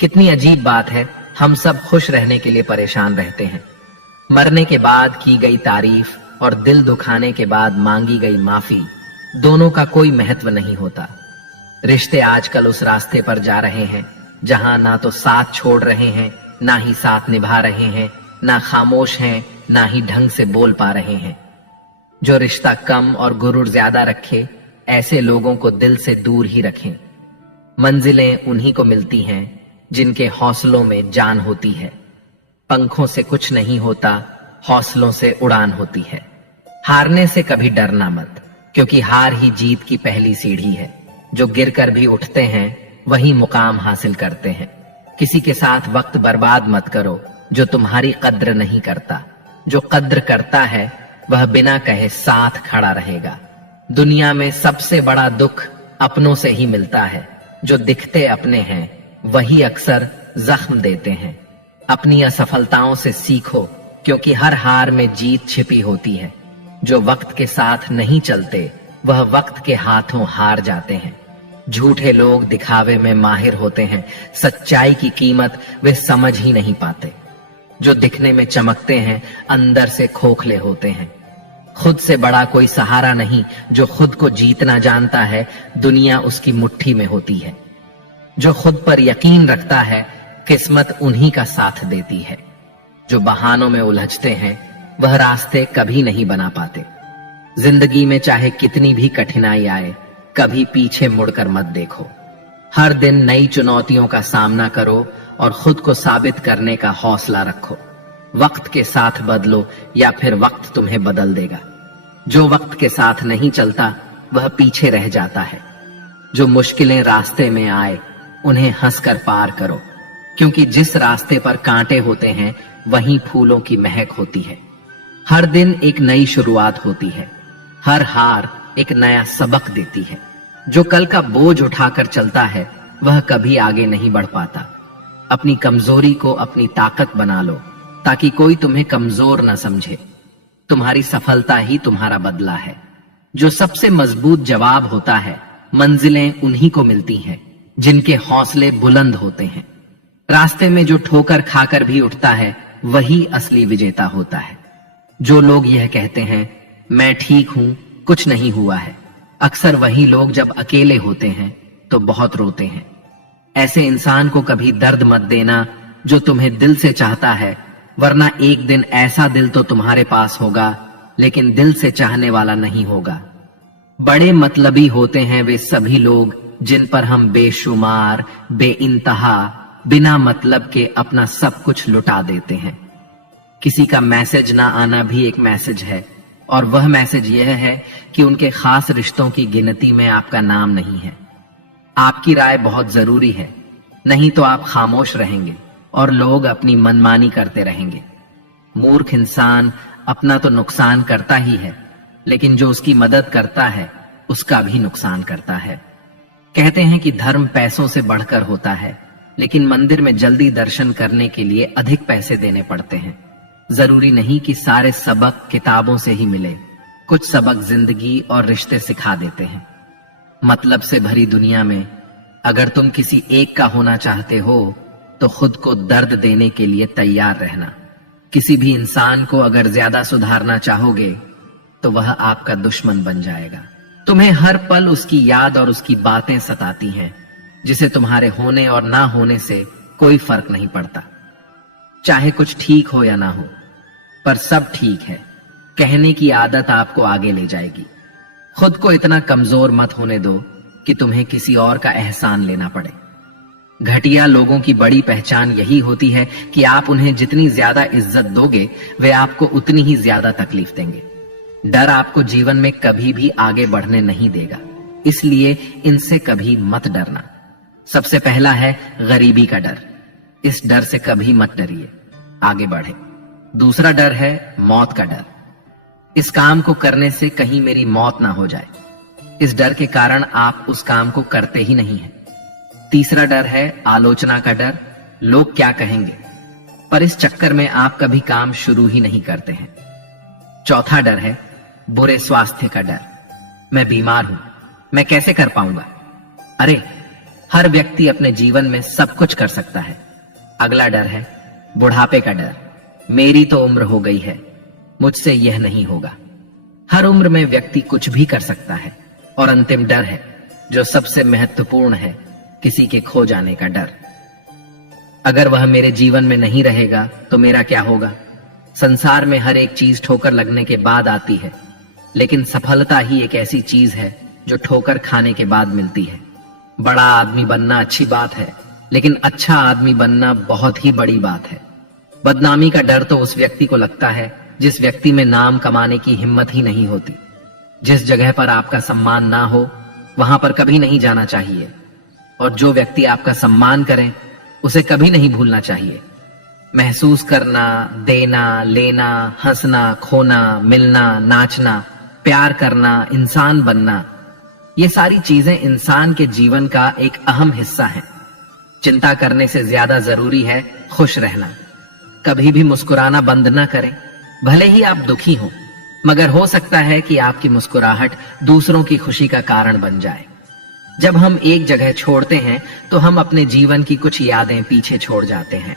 कितनी अजीब बात है, हम सब खुश रहने के लिए परेशान रहते हैं। मरने के बाद की गई तारीफ और दिल दुखाने के बाद मांगी गई माफी, दोनों का कोई महत्व नहीं होता। रिश्ते आजकल उस रास्ते पर जा रहे हैं जहां ना तो साथ छोड़ रहे हैं, ना ही साथ निभा रहे हैं, ना खामोश हैं, ना ही ढंग से बोल पा रहे हैं। जो रिश्ता कम और गुरूर ज्यादा रखे, ऐसे लोगों को दिल से दूर ही रखें। मंजिलें उन्हीं को मिलती हैं जिनके हौसलों में जान होती है। पंखों से कुछ नहीं होता, हौसलों से उड़ान होती है। हारने से कभी डरना मत, क्योंकि हार ही जीत की पहली सीढ़ी है। जो गिरकर भी उठते हैं वही मुकाम हासिल करते हैं। किसी के साथ वक्त बर्बाद मत करो जो तुम्हारी कद्र नहीं करता। जो कद्र करता है वह बिना कहे साथ खड़ा रहेगा। दुनिया में सबसे बड़ा दुख अपनों से ही मिलता है। जो दिखते अपने हैं वही अक्सर जख्म देते हैं। अपनी असफलताओं से सीखो, क्योंकि हर हार में जीत छिपी होती है। जो वक्त के साथ नहीं चलते वह वक्त के हाथों हार जाते हैं। झूठे लोग दिखावे में माहिर होते हैं, सच्चाई की कीमत वे समझ ही नहीं पाते। जो दिखने में चमकते हैं अंदर से खोखले होते हैं। खुद से बड़ा कोई सहारा नहीं। जो खुद को जीतना जानता है, दुनिया उसकी मुट्ठी में होती है। जो खुद पर यकीन रखता है, किस्मत उन्हीं का साथ देती है। जो बहानों में उलझते हैं वह रास्ते कभी नहीं बना पाते। जिंदगी में चाहे कितनी भी कठिनाई आए, कभी पीछे मुड़कर मत देखो। हर दिन नई चुनौतियों का सामना करो और खुद को साबित करने का हौसला रखो। वक्त के साथ बदलो या फिर वक्त तुम्हें बदल देगा। जो वक्त के साथ नहीं चलता वह पीछे रह जाता है। जो मुश्किलें रास्ते में आए उन्हें हंसकर पार करो, क्योंकि जिस रास्ते पर कांटे होते हैं वहीं फूलों की महक होती है। हर दिन एक नई शुरुआत होती है। हर हार एक नया सबक देती है। जो कल का बोझ उठाकर चलता है वह कभी आगे नहीं बढ़ पाता। अपनी कमजोरी को अपनी ताकत बना लो, ताकि कोई तुम्हें कमजोर न समझे। तुम्हारी सफलता ही तुम्हारा बदला है। जो सबसे मजबूत जवाब होता है, मंजिलें उन्हीं को मिलती हैं जिनके हौसले बुलंद होते हैं। रास्ते में जो ठोकर खाकर भी उठता है वही असली विजेता होता है। जो लोग यह कहते हैं मैं ठीक हूं, कुछ नहीं हुआ है, अक्सर वही लोग जब अकेले होते हैं तो बहुत रोते हैं। ऐसे इंसान को कभी दर्द मत देना जो तुम्हें दिल से चाहता है, वरना एक दिन ऐसा दिल तो तुम्हारे पास होगा लेकिन दिल से चाहने वाला नहीं होगा। बड़े मतलबी होते हैं वे सभी लोग जिन पर हम बेशुमार, बेइंतहा, बिना मतलब के अपना सब कुछ लुटा देते हैं। किसी का मैसेज ना आना भी एक मैसेज है, और वह मैसेज यह है कि उनके खास रिश्तों की गिनती में आपका नाम नहीं है। आपकी राय बहुत जरूरी है, नहीं तो आप खामोश रहेंगे और लोग अपनी मनमानी करते रहेंगे। मूर्ख इंसान अपना तो नुकसान करता ही है, लेकिन जो उसकी मदद करता है उसका भी नुकसान करता है। कहते हैं कि धर्म पैसों से बढ़कर होता है, लेकिन मंदिर में जल्दी दर्शन करने के लिए अधिक पैसे देने पड़ते हैं। जरूरी नहीं कि सारे सबक किताबों से ही मिले, कुछ सबक जिंदगी और रिश्ते सिखा देते हैं। मतलब से भरी दुनिया में अगर तुम किसी एक का होना चाहते हो तो खुद को दर्द देने के लिए तैयार रहना। किसी भी इंसान को अगर ज्यादा सुधारना चाहोगे तो वह आपका दुश्मन बन जाएगा। तुम्हें हर पल उसकी याद और उसकी बातें सताती हैं, जिसे तुम्हारे होने और ना होने से कोई फर्क नहीं पड़ता। चाहे कुछ ठीक हो या ना हो, पर सब ठीक है कहने की आदत आपको आगे ले जाएगी। खुद को इतना कमजोर मत होने दो कि तुम्हें किसी और का एहसान लेना पड़े। घटिया लोगों की बड़ी पहचान यही होती है कि आप उन्हें जितनी ज्यादा इज्जत दोगे, वे आपको उतनी ही ज्यादा तकलीफ देंगे। डर आपको जीवन में कभी भी आगे बढ़ने नहीं देगा, इसलिए इनसे कभी मत डरना। सबसे पहला है गरीबी का डर। इस डर से कभी मत डरिए, आगे बढ़े। दूसरा डर है मौत का डर। इस काम को करने से कहीं मेरी मौत ना हो जाए, इस डर के कारण आप उस काम को करते ही नहीं हैं। तीसरा डर है आलोचना का डर। लोग क्या कहेंगे, पर इस चक्कर में आप कभी काम शुरू ही नहीं करते हैं। चौथा डर है बुरे स्वास्थ्य का डर। मैं बीमार हूं, मैं कैसे कर पाऊंगा। अरे, हर व्यक्ति अपने जीवन में सब कुछ कर सकता है। अगला डर है बुढ़ापे का डर। मेरी तो उम्र हो गई है, मुझसे यह नहीं होगा। हर उम्र में व्यक्ति कुछ भी कर सकता है। और अंतिम डर है, जो सबसे महत्वपूर्ण है, किसी के खो जाने का डर। अगर वह मेरे जीवन में नहीं रहेगा तो मेरा क्या होगा। संसार में हर एक चीज ठोकर लगने के बाद आती है, लेकिन सफलता ही एक ऐसी चीज है जो ठोकर खाने के बाद मिलती है। बड़ा आदमी बनना अच्छी बात है, लेकिन अच्छा आदमी बनना बहुत ही बड़ी बात है। बदनामी का डर तो उस व्यक्ति को लगता है जिस व्यक्ति में नाम कमाने की हिम्मत ही नहीं होती। जिस जगह पर आपका सम्मान ना हो, वहां पर कभी नहीं जाना चाहिए। और जो व्यक्ति आपका सम्मान करे, उसे कभी नहीं भूलना चाहिए। महसूस करना, देना, लेना, हंसना, खोना, मिलना, नाचना, प्यार करना, इंसान बनना, ये सारी चीजें इंसान के जीवन का एक अहम हिस्सा है। चिंता करने से ज्यादा जरूरी है खुश रहना। कभी भी मुस्कुराना बंद ना करें। भले ही आप दुखी हो, मगर हो सकता है कि आपकी मुस्कुराहट दूसरों की खुशी का कारण बन जाए। जब हम एक जगह छोड़ते हैं तो हम अपने जीवन की कुछ यादें पीछे छोड़ जाते हैं।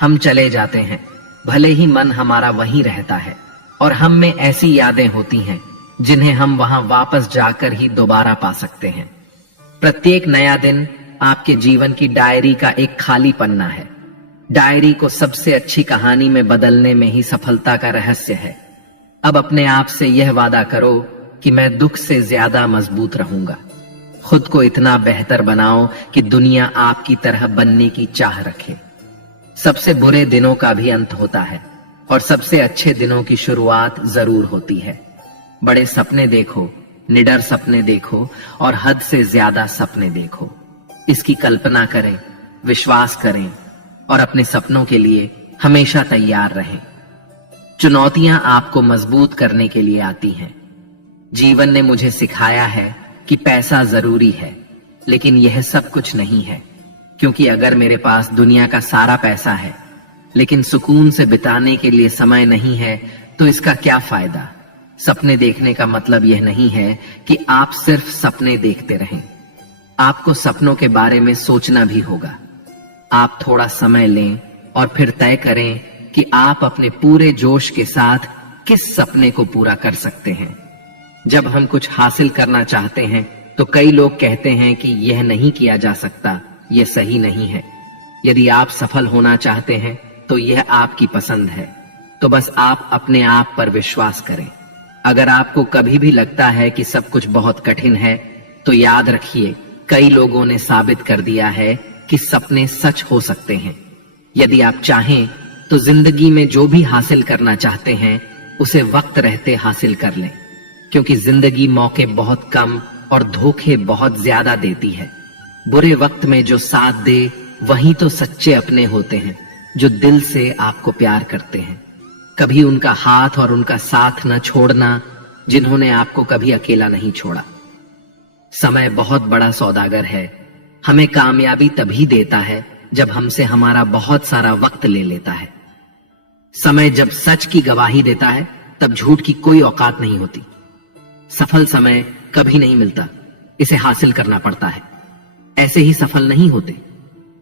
हम चले जाते हैं, भले ही मन हमारा वहीं रहता है, और हम में ऐसी यादें होती हैं जिन्हें हम वहां वापस जाकर ही दोबारा पा सकते हैं। प्रत्येक नया दिन आपके जीवन की डायरी का एक खाली पन्ना है। डायरी को सबसे अच्छी कहानी में बदलने में ही सफलता का रहस्य है। अब अपने आप से यह वादा करो कि मैं दुख से ज्यादा मजबूत रहूंगा। खुद को इतना बेहतर बनाओ कि दुनिया आपकी तरह बनने की चाह रखे। सबसे बुरे दिनों का भी अंत होता है और सबसे अच्छे दिनों की शुरुआत जरूर होती है। बड़े सपने देखो, निडर सपने देखो और हद से ज्यादा सपने देखो। इसकी कल्पना करें, विश्वास करें और अपने सपनों के लिए हमेशा तैयार रहें। चुनौतियां आपको मजबूत करने के लिए आती हैं। जीवन ने मुझे सिखाया है कि पैसा जरूरी है, लेकिन यह सब कुछ नहीं है। क्योंकि अगर मेरे पास दुनिया का सारा पैसा है, लेकिन सुकून से बिताने के लिए समय नहीं है, तो इसका क्या फायदा। सपने देखने का मतलब यह नहीं है कि आप सिर्फ सपने देखते रहें। आपको सपनों के बारे में सोचना भी होगा। आप थोड़ा समय लें और फिर तय करें कि आप अपने पूरे जोश के साथ किस सपने को पूरा कर सकते हैं। जब हम कुछ हासिल करना चाहते हैं तो कई लोग कहते हैं कि यह नहीं किया जा सकता, यह सही नहीं है। यदि आप सफल होना चाहते हैं तो यह आपकी पसंद है, तो बस आप अपने आप पर विश्वास करें। अगर आपको कभी भी लगता है कि सब कुछ बहुत कठिन है, तो याद रखिए, कई लोगों ने साबित कर दिया है कि सपने सच हो सकते हैं। यदि आप चाहें तो जिंदगी में जो भी हासिल करना चाहते हैं, उसे वक्त रहते हासिल कर लें, क्योंकि जिंदगी मौके बहुत कम और धोखे बहुत ज्यादा देती है। बुरे वक्त में जो साथ दे, वही तो सच्चे अपने होते हैं, जो दिल से आपको प्यार करते हैं। कभी उनका हाथ और उनका साथ न छोड़ना, जिन्होंने आपको कभी अकेला नहीं छोड़ा। समय बहुत बड़ा सौदागर है। हमें कामयाबी तभी देता है जब हमसे हमारा बहुत सारा वक्त ले लेता है। समय जब सच की गवाही देता है, तब झूठ की कोई औकात नहीं होती। सफल समय कभी नहीं मिलता, इसे हासिल करना पड़ता है। ऐसे ही सफल नहीं होते।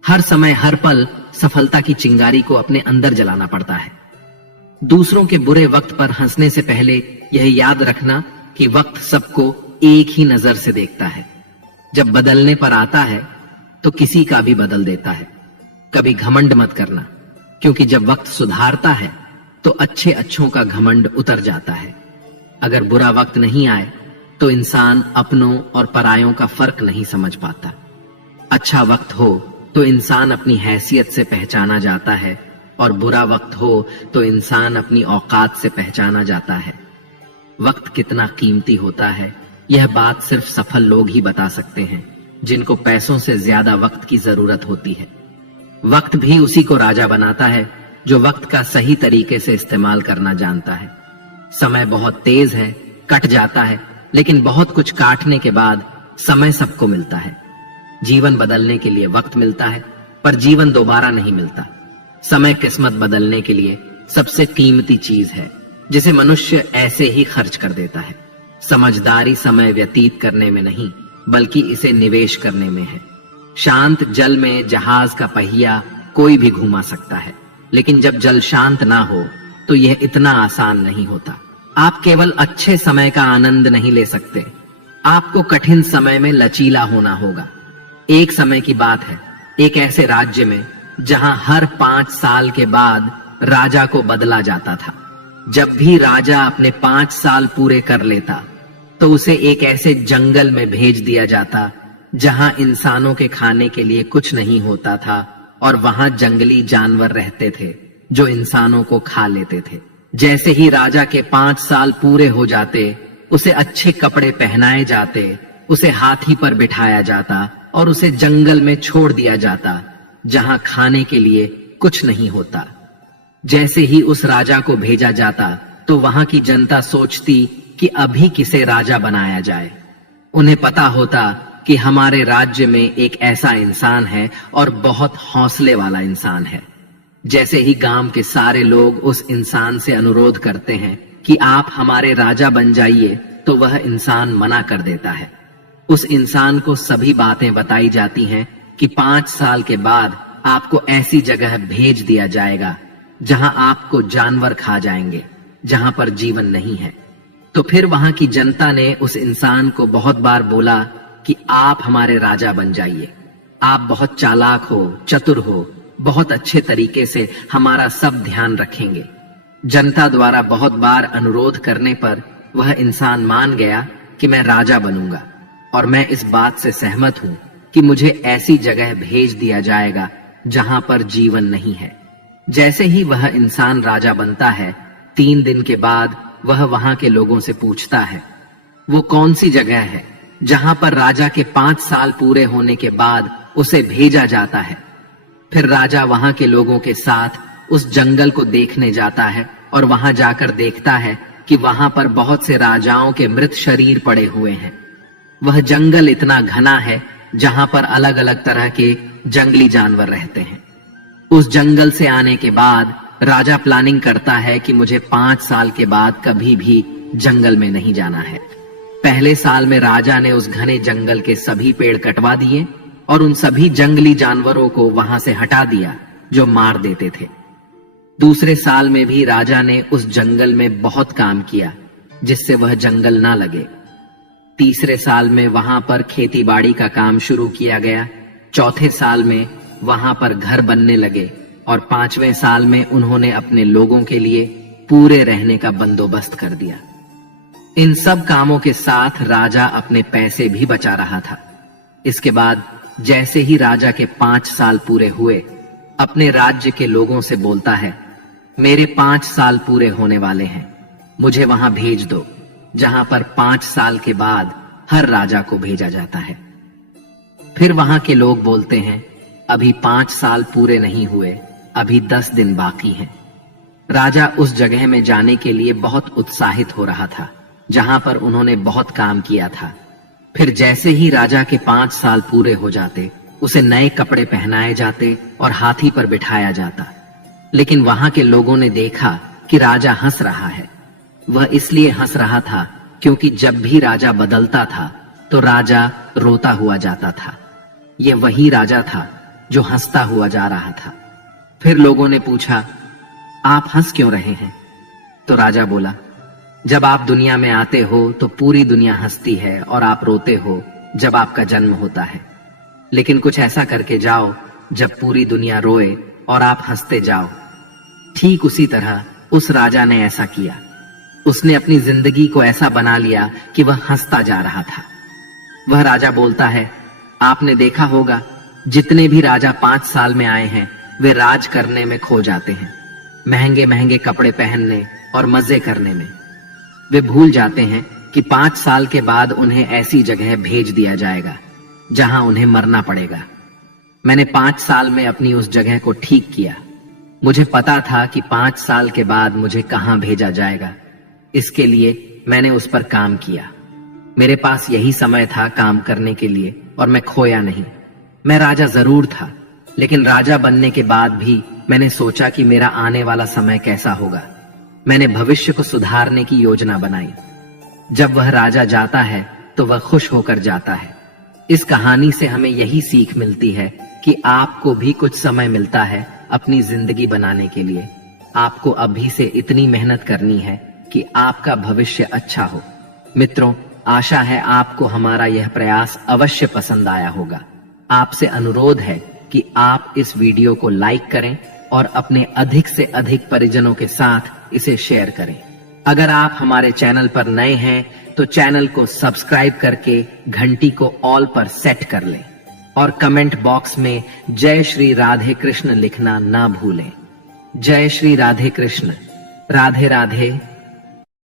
हर समय हर पल सफलता की चिंगारी को अपने अंदर जलाना पड़ता है। दूसरों के बुरे वक्त पर हंसने से पहले यह याद रखना कि वक्त सबको एक ही नजर से देखता है। जब बदलने पर आता है तो किसी का भी बदल देता है। कभी घमंड मत करना, क्योंकि जब वक्त सुधारता है तो अच्छे अच्छों का घमंड उतर जाता है। अगर बुरा वक्त नहीं आए तो इंसान अपनों और परायों का फर्क नहीं समझ पाता। अच्छा वक्त हो तो इंसान अपनी हैसियत से पहचाना जाता है, और बुरा वक्त हो तो इंसान अपनी औकात से पहचाना जाता है। वक्त कितना कीमती होता है, यह बात सिर्फ सफल लोग ही बता सकते हैं, जिनको पैसों से ज्यादा वक्त की जरूरत होती है। वक्त भी उसी को राजा बनाता है जो वक्त का सही तरीके से इस्तेमाल करना जानता है। समय बहुत तेज है, कट जाता है, लेकिन बहुत कुछ काटने के बाद समय सबको मिलता है। जीवन बदलने के लिए वक्त मिलता है, पर जीवन दोबारा नहीं मिलता। समय किस्मत बदलने के लिए सबसे कीमती चीज है, जिसे मनुष्य ऐसे ही खर्च कर देता है। समझदारी समय व्यतीत करने में नहीं, बल्कि इसे निवेश करने में है। शांत जल में जहाज का पहिया कोई भी घुमा सकता है, लेकिन जब जल शांत ना हो तो यह इतना आसान नहीं होता। आप केवल अच्छे समय का आनंद नहीं ले सकते, आपको कठिन समय में लचीला होना होगा। एक समय की बात है, एक ऐसे राज्य में जहां हर 5 साल के बाद राजा को बदला जाता था। जब भी राजा अपने 5 साल पूरे कर लेता तो उसे एक ऐसे जंगल में भेज दिया जाता जहां इंसानों के खाने के लिए कुछ नहीं होता था, और वहां जंगली जानवर रहते थे जो इंसानों को खा लेते थे। जैसे ही राजा के 5 साल पूरे हो जाते, उसे अच्छे कपड़े पहनाए जाते, उसे हाथी पर बिठाया जाता और उसे जंगल में छोड़ दिया जाता जहां खाने के लिए कुछ नहीं होता। जैसे ही उस राजा को भेजा जाता तो वहां की जनता सोचती कि अभी किसे राजा बनाया जाए। उन्हें पता होता कि हमारे राज्य में एक ऐसा इंसान है और बहुत हौसले वाला इंसान है। जैसे ही गांव के सारे लोग उस इंसान से अनुरोध करते हैं कि आप हमारे राजा बन जाइए, तो वह इंसान मना कर देता है। उस इंसान को सभी बातें बताई जाती हैं कि 5 साल के बाद आपको ऐसी जगह भेज दिया जाएगा जहां आपको जानवर खा जाएंगे, जहां पर जीवन नहीं है। तो फिर वहां की जनता ने उस इंसान को बहुत बार बोला कि आप हमारे राजा बन जाइए, आप बहुत चालाक हो, चतुर हो, बहुत अच्छे तरीके से हमारा सब ध्यान रखेंगे। जनता द्वारा बहुत बार अनुरोध करने पर वह इंसान मान गया कि मैं राजा बनूंगा, और मैं इस बात से सहमत हूं कि मुझे ऐसी जगह भेज दिया जाएगा जहां पर जीवन नहीं है। जैसे ही वह इंसान राजा बनता है, 3 दिन के बाद वह वहां के लोगों से पूछता है वो कौन सी जगह है जहां पर राजा के 5 साल पूरे होने के बाद उसे भेजा जाता है। फिर राजा वहां के लोगों के साथ उस जंगल को देखने जाता है, और वहां जाकर देखता है कि वहां पर बहुत से राजाओं के मृत शरीर पड़े हुए हैं। वह जंगल इतना घना है जहां पर अलग अलग तरह के जंगली जानवर रहते हैं। उस जंगल से आने के बाद राजा प्लानिंग करता है कि मुझे 5 साल के बाद कभी भी जंगल में नहीं जाना है। पहले साल में राजा ने उस घने जंगल के सभी पेड़ कटवा दिए और उन सभी जंगली जानवरों को वहां से हटा दिया जो मार देते थे। दूसरे साल में भी राजा ने उस जंगल में बहुत काम किया जिससे वह जंगल ना लगे। तीसरे साल में वहां पर खेती बाड़ी का काम शुरू किया गया। चौथे साल में वहां पर घर बनने लगे, और 5वें साल में उन्होंने अपने लोगों के लिए पूरे रहने का बंदोबस्त कर दिया। इन सब कामों के साथ राजा अपने पैसे भी बचा रहा था। इसके बाद जैसे ही राजा के 5 साल पूरे हुए, अपने राज्य के लोगों से बोलता है, मेरे 5 साल पूरे होने वाले हैं, मुझे वहां भेज दो जहां पर 5 साल के बाद हर राजा को भेजा जाता है। फिर वहां के लोग बोलते हैं, अभी 5 साल पूरे नहीं हुए, अभी 10 दिन बाकी हैं। राजा उस जगह में जाने के लिए बहुत उत्साहित हो रहा था जहां पर उन्होंने बहुत काम किया था। फिर जैसे ही राजा के 5 साल पूरे हो जाते, उसे नए कपड़े पहनाए जाते और हाथी पर बिठाया जाता। लेकिन वहां के लोगों ने देखा कि राजा हंस रहा है। वह इसलिए हंस रहा था क्योंकि जब भी राजा बदलता था तो राजा रोता हुआ जाता था। यह वही राजा था जो हंसता हुआ जा रहा था। फिर लोगों ने पूछा, आप हंस क्यों रहे हैं? तो राजा बोला, जब आप दुनिया में आते हो तो पूरी दुनिया हंसती है और आप रोते हो जब आपका जन्म होता है। लेकिन कुछ ऐसा करके जाओ जब पूरी दुनिया रोए और आप हंसते जाओ, ठीक उसी तरह उस राजा ने ऐसा किया। उसने अपनी जिंदगी को ऐसा बना लिया कि वह हंसता जा रहा था। वह राजा बोलता है, आपने देखा होगा जितने भी राजा 5 साल में आए हैं वे राज करने में खो जाते हैं, महंगे महंगे कपड़े पहनने और मजे करने में। वे भूल जाते हैं कि 5 साल के बाद उन्हें ऐसी जगह भेज दिया जाएगा जहां उन्हें मरना पड़ेगा। मैंने 5 साल में अपनी उस जगह को ठीक किया। मुझे पता था कि 5 साल के बाद मुझे कहां भेजा जाएगा। इसके लिए मैंने उस पर काम किया। मेरे पास यही समय था काम करने के लिए और मैं खोया नहीं। मैं राजा जरूर था, लेकिन राजा बनने के बाद भी मैंने सोचा कि मेरा आने वाला समय कैसा होगा। मैंने भविष्य को सुधारने की योजना बनाई। जब वह राजा जाता है तो वह खुश होकर जाता है। इस कहानी से हमें यही सीख मिलती है कि आपको भी कुछ समय मिलता है अपनी जिंदगी बनाने के लिए। आपको अभी से इतनी मेहनत करनी है कि आपका भविष्य अच्छा हो। मित्रों, आशा है आपको हमारा यह प्रयास अवश्य पसंद आया होगा। आपसे अनुरोध है कि आप इस वीडियो को लाइक करें और अपने अधिक से अधिक परिजनों के साथ इसे शेयर करें। अगर आप हमारे चैनल पर नए हैं तो चैनल को सब्सक्राइब करके घंटी को ऑल पर सेट कर लें और कमेंट बॉक्स में जय श्री राधे कृष्ण लिखना ना भूलें। जय श्री राधे कृष्ण। राधे राधे।